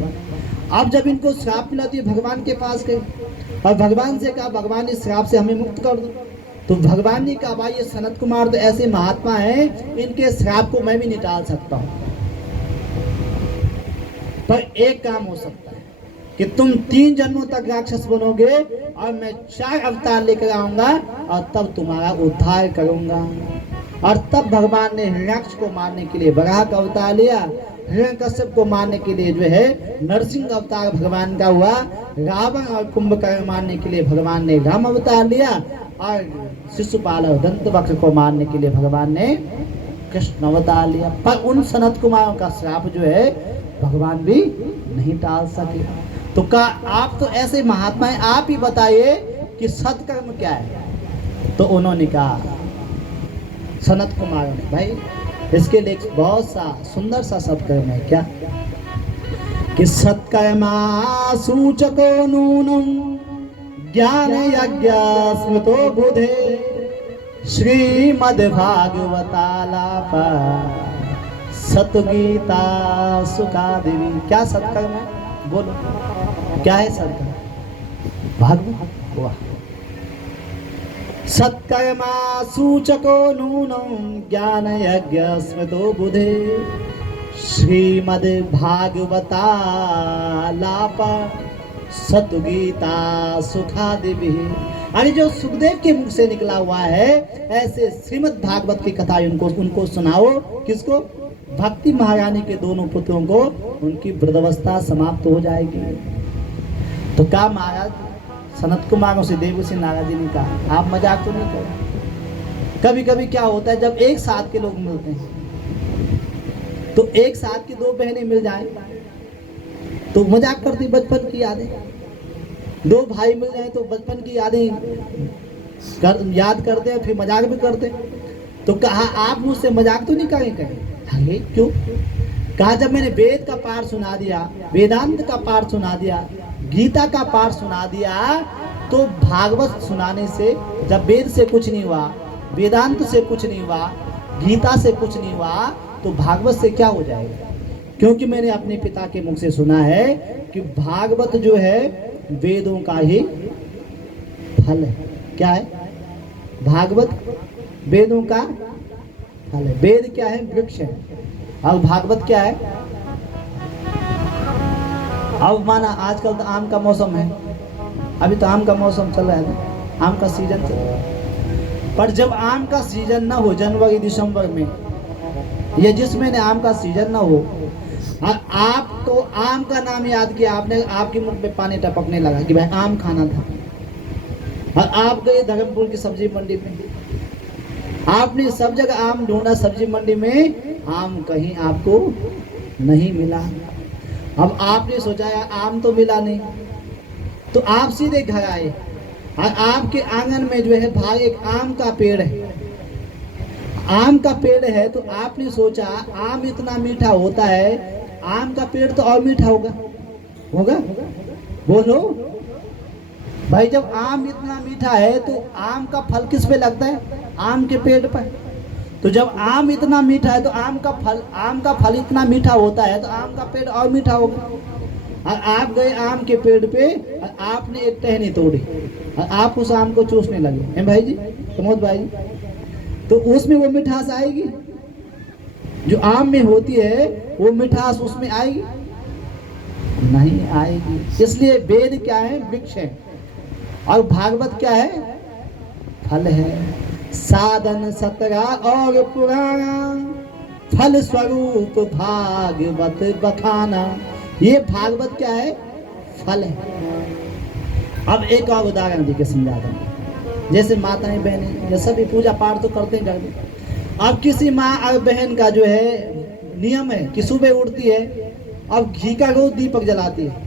अब जब इनको श्राप मिला तो ये भगवान के पास गए और भगवान से कहा, भगवान इस श्राप से हमें मुक्त कर दो। तो भगवान ने कहा, भाई ये सनत कुमार तो ऐसे महात्मा हैं, इनके श्राप को मैं भी निकाल सकता हूँ, पर एक काम हो सकता है कि तुम 3 जन्मों तक राक्षस बनोगे और मैं 4 अवतार लेकर आऊंगा और तब तुम्हारा उद्धार करूंगा। और तब भगवान ने हिरण्याक्ष को मारने के लिए वराह का अवतार लिया, हिरण्यकश्यप को मारने के लिए जो है नरसिंह अवतार भगवान का हुआ, रावण और कुंभकर्ण मारने के लिए भगवान ने राम अवतार लिया, और शिशुपाल और दंतवक्र को मारने के लिए भगवान ने कृष्ण अवतार लिया। पर उन सनत कुमारों का श्राप जो है भगवान भी नहीं टाल सके। तो कहा, आप तो ऐसे महात्मा हैं, आप ही बताइए कि सत्कर्म क्या है। तो उन्होंने कहा, सनत कुमार ने, भाई इसके लिए बहुत सा सुंदर सा सत्कर्म है। क्या? कि सत्कर्मा सूचको नूनम ज्ञान यज्ञ स्मृतो बुधे, श्रीमद् भागवतालापा सतगीता सुखादेवी। क्या सत्कर्म है? बोलो, क्या है सत्कर्म? भागवत। वाह। सत्कर्मा सूचको नूनम ज्ञान यज्ञ स्मृतो बुधे, श्रीमद् भागवता लापा सतगीता सुखादिभिः। अरे जो सुखदेव के मुख से निकला हुआ है, ऐसे श्रीमद् भागवत की कथा उनको सुनाओ। किसको? भक्ति महारानी के दोनों पुत्रों को। उनकी वृद्धावस्था समाप्त हो जाएगी। तो क्या महाराज सनत कुमारों से देवसी नारद जी ने कहा, आप मजाक तो नहीं करो। कभी कभी क्या होता है, जब एक साथ के लोग मिलते हैं तो एक साथ की 2 बहनें मिल जाएं तो मजाक करती, बचपन की यादें। 2 भाई मिल जाएं तो बचपन की यादें याद करते हैं, फिर मजाक भी करते हैं। तो कहा, आप मुझसे मजाक तो नहीं करेंगे? अरे क्यों? कहा, जब मैंने वेद का पाठ सुना दिया, वेदांत का पाठ सुना दिया, गीता का पाठ सुना दिया, तो भागवत सुनाने से जब वेद से कुछ नहीं हुआ, वेदांत से कुछ नहीं हुआ, गीता से कुछ नहीं हुआ, तो भागवत से क्या हो जाएगा? क्योंकि मैंने अपने पिता के मुख से सुना है कि भागवत जो है वेदों का ही फल है। क्या है? भागवत वेदों का फल है। वेद क्या है? वृक्ष है। और भागवत क्या है? अब माना आजकल तो आम का मौसम है, अभी तो आम का मौसम चल रहा है, आम का सीजन चल रहा है। पर जब आम का सीजन ना हो, जनवरी दिसंबर में, या जिस महीने आम का सीजन ना हो, और आप तो आम का नाम याद किया आपने, आपके मुख में पानी टपकने लगा कि भाई आम खाना था, और आप गए धर्मपुर की सब्जी मंडी में, आपने सब जगह आम ढूंढा, सब्जी मंडी में आम कहीं आपको नहीं मिला। अब आपने सोचा यार आम तो मिला नहीं, तो आप सीधे घर आए और आपके आंगन में जो है भाई एक आम का पेड़ है। आम का पेड़ है तो आपने सोचा आम इतना मीठा होता है, आम का पेड़ तो और मीठा होगा, होगा? बोलो भाई, जब आम इतना मीठा है तो आम का फल किस पे लगता है? आम के पेड़ पर। तो जब आम इतना मीठा है तो आम का फल इतना मीठा होता है तो आम का पेड़ और मीठा होगा। और आप गए आम के पेड़ पे और आपने एक टहनी तोड़ी और आप उस आम को चूसने लगे, हैं भाई जी, प्रमोद भाई जी, तो उसमें वो मिठास आएगी जो आम में होती है, वो मिठास उसमें आएगी? नहीं आएगी। इसलिए वेद क्या है? वृक्ष है, और भागवत क्या है? फल है। साधन 17 और पुराना, फल स्वरूप भागवत बखाना। ये भागवत क्या है? फल है। अब एक और उदाहरण देके समझा देंगे। जैसे माताएं बहनें, ये सभी पूजा पाठ तो करते हैं घर में। अब किसी माँ और बहन का जो है नियम है कि सुबह उठती है, अब घी का रोज दीपक जलाती है,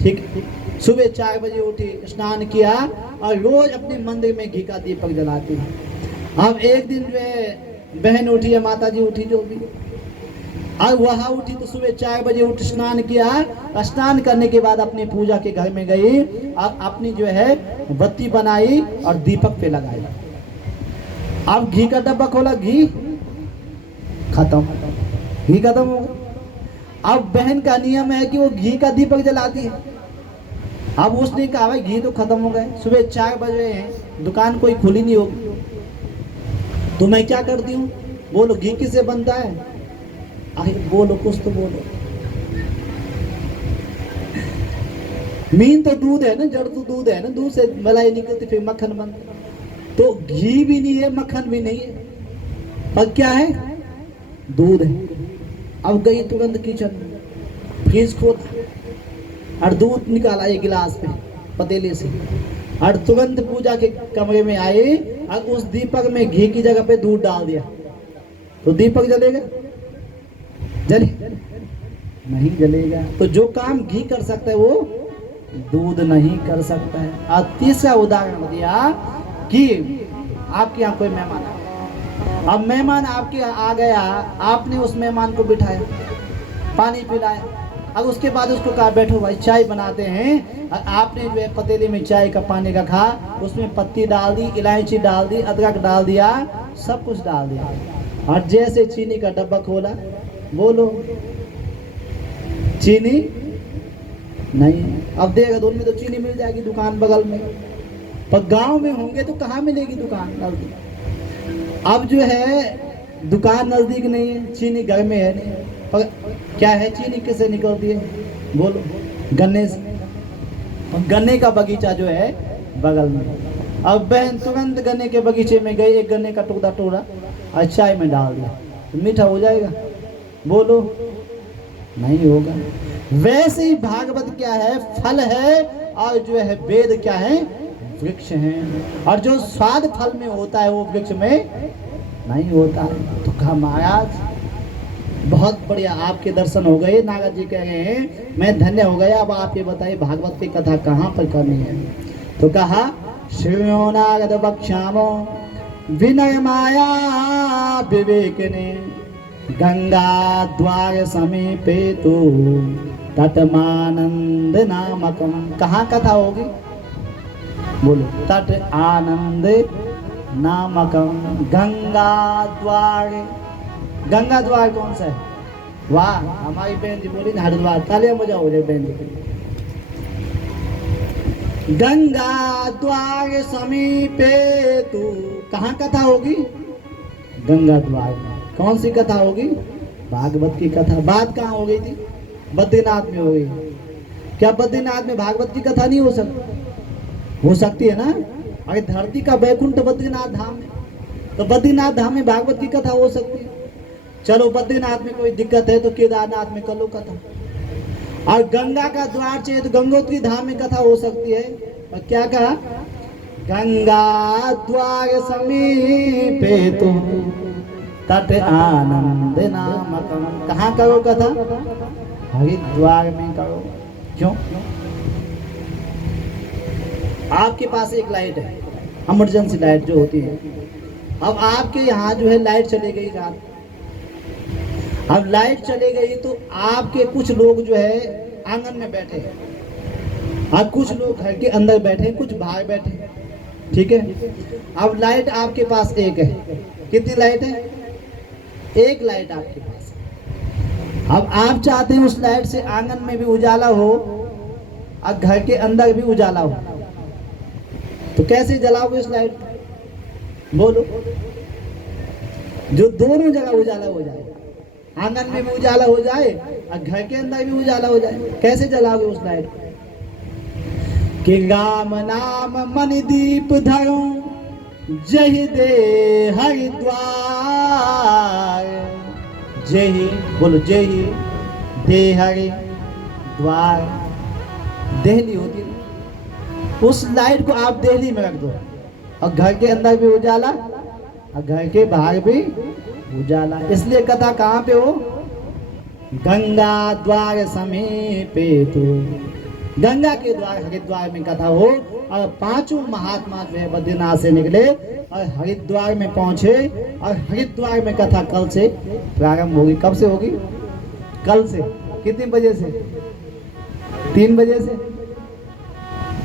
ठीक है? सुबह 4 बजे उठी, स्नान किया और रोज अपने मंदिर में घी का दीपक जलाती है। अब एक दिन जो है बहन उठी है, माता जी उठी जो भी, और वहाँ उठी तो सुबह 4 बजे उठ स्नान किया। स्नान करने के बाद अपनी पूजा के घर में गई और अपनी जो है बत्ती बनाई और दीपक पे लगाई। अब घी का डब्बा खोला, घी खत्म, घी खत्म हो गया। अब बहन का नियम है कि वो घी का दीपक जलाती है। अब उसने कहा भाई घी तो खत्म हो गए, सुबह 4 बजे हैं, दुकान कोई खुली नहीं होगी, तो मैं क्या करती हूँ, बोलो घी किससे बनता है, अरे बोलो कुछ तो बोलो। मीन तो दूध है ना, जड़ तो दूध है ना, दूध से मलाई निकलती फिर मक्खन बनता, तो घी भी नहीं है मक्खन भी नहीं है, और क्या है, दूध है। अब गई तुरंत किचन, फ्रिज खोला और दूध निकाला एक गिलास में पतीले से, और तुरंत पूजा के कमरे में आए और उस दीपक में घी की जगह पे दूध डाल दिया, तो दीपक जलेगा, जले नहीं जलेगा। तो जो काम घी कर सकता है वो दूध नहीं कर सकता है। और तीसरा उदाहरण दिया कि आपके यहाँ कोई मेहमान आया, अब मेहमान आपके यहाँ आ गया, आपने उस मेहमान को बिठाया, पानी पिलाया, अब उसके बाद उसको कहा बैठो भाई चाय बनाते हैं, और आपने जो है पतीले में चाय का पानी रखा, उसमें पत्ती डाल दी, इलायची डाल दी, अदरक डाल दिया, सब कुछ डाल दिया, और जैसे चीनी का डब्बा खोला, बोलो चीनी नहीं। अब देहरादून में तो चीनी मिल जाएगी दुकान बगल में, पर गांव में होंगे तो कहाँ मिलेगी दुकान नजदीक। अब जो है दुकान नजदीक नहीं है, चीनी घर में है नहीं, पर क्या है, चीनी किससे निकलती है, बोलो गन्ने से, और गन्ने का बगीचा जो है बगल में। अब बहन तुरंत गन्ने के बगीचे में गई, एक गन्ने का टुकड़ा तोड़ा और चाय में डाल दिया, तो मीठा हो जाएगा, बोलो नहीं होगा। वैसे ही भागवत क्या है, फल है, और जो है वेद क्या है, वृक्ष है, और जो स्वाद फल में होता है वो वृक्ष में नहीं होता है। तो कहा महाराज बहुत बढ़िया, आपके दर्शन हो गए, नारद जी कह रहे हैं मैं धन्य हो गया, अब आप ये बताइए भागवत की कथा कहाँ पर करनी है। तो कहा श्रेयो नारद बक्षामो विनय माया विवेक ने गंगा द्वार समीपे तो तटमानंद नामकम। कहाँ कथा होगी, बोलो तट आनंद नामकम, गंगा द्वार। गंगा द्वार कौन सा है, वाह हमारी बहन जी बोली ना हरिद्वार, तालियां बजाओ हो जाए बहन जी। गंगा द्वार समीपे तू, कहाँ कथा होगी, गंगा द्वार में। कौन सी कथा होगी, भागवत की कथा। बात कहाँ हो गई थी, बद्रीनाथ में हो गई। क्या बद्रीनाथ में भागवत की कथा नहीं हो सकती, हो सकती है ना, अरे धरती का बैकुंठ बद्रीनाथ धाम है, तो बद्रीनाथ धाम में भागवत की कथा हो सकती है। चलो बद्रीनाथ में कोई दिक्कत है तो केदारनाथ में कर लो कथा, और गंगा का द्वार चाहिए तो गंगोत्री धाम में कथा हो सकती है। और क्या कहा, गंगा द्वार समीपे तो तट आनंद नामकम। कहाँ करो कथा, हरिद्वार में करो। क्यों, आपके पास एक लाइट है, इमरजेंसी लाइट जो होती है, अब आपके यहाँ जो है लाइट चली गई रात, अब लाइट चली गई तो आपके कुछ लोग जो है आंगन में बैठे हैं, और कुछ लोग घर के अंदर बैठे, कुछ बाहर बैठे, ठीक है। अब लाइट आपके पास एक है, कितनी लाइट है, एक लाइट आपके पास। अब आप चाहते हैं उस लाइट से आंगन में भी उजाला हो और घर के अंदर भी उजाला हो, तो कैसे जलाओगे उस लाइट, बोलो, जो दोनों जगह उजाला हो जाए, आंगन में भी उजाला हो जाए और घर के अंदर भी उजाला हो जाए, कैसे जलाओगे उस लाइट को। कि राम नाम मन दीप धरो जय दे हरिद्वार, जय बोलो जय दे हरिद्वार। देहली होती है, उस लाइट को आप देहली में रख दो, और घर के अंदर भी उजाला और घर के बाहर भी उजाला। इसलिए कथा कहाँ पे हो, गंगा द्वार समीपे तो गंगा के द्वार हरिद्वार में कथा हो और पांचों महात्मा जो है बद्रीनाथ से निकले और हरिद्वार में पहुंचे और हरिद्वार में कथा कल से प्रारंभ होगी। कब से होगी? कल से। कितने बजे से? 3 बजे से।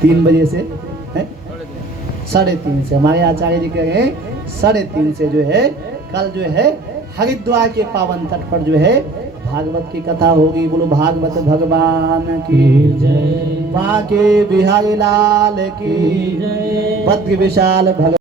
3 बजे से है 3:30 से। हमारे आचार्य जी कह रहे हैं 3:30 से जो है कल जो है हरिद्वार के पावन तट पर जो है भागवत की कथा होगी। बोलो भागवत भगवान की जय। बांके बिहारी लाल की जय। भद्र विशाल भगवान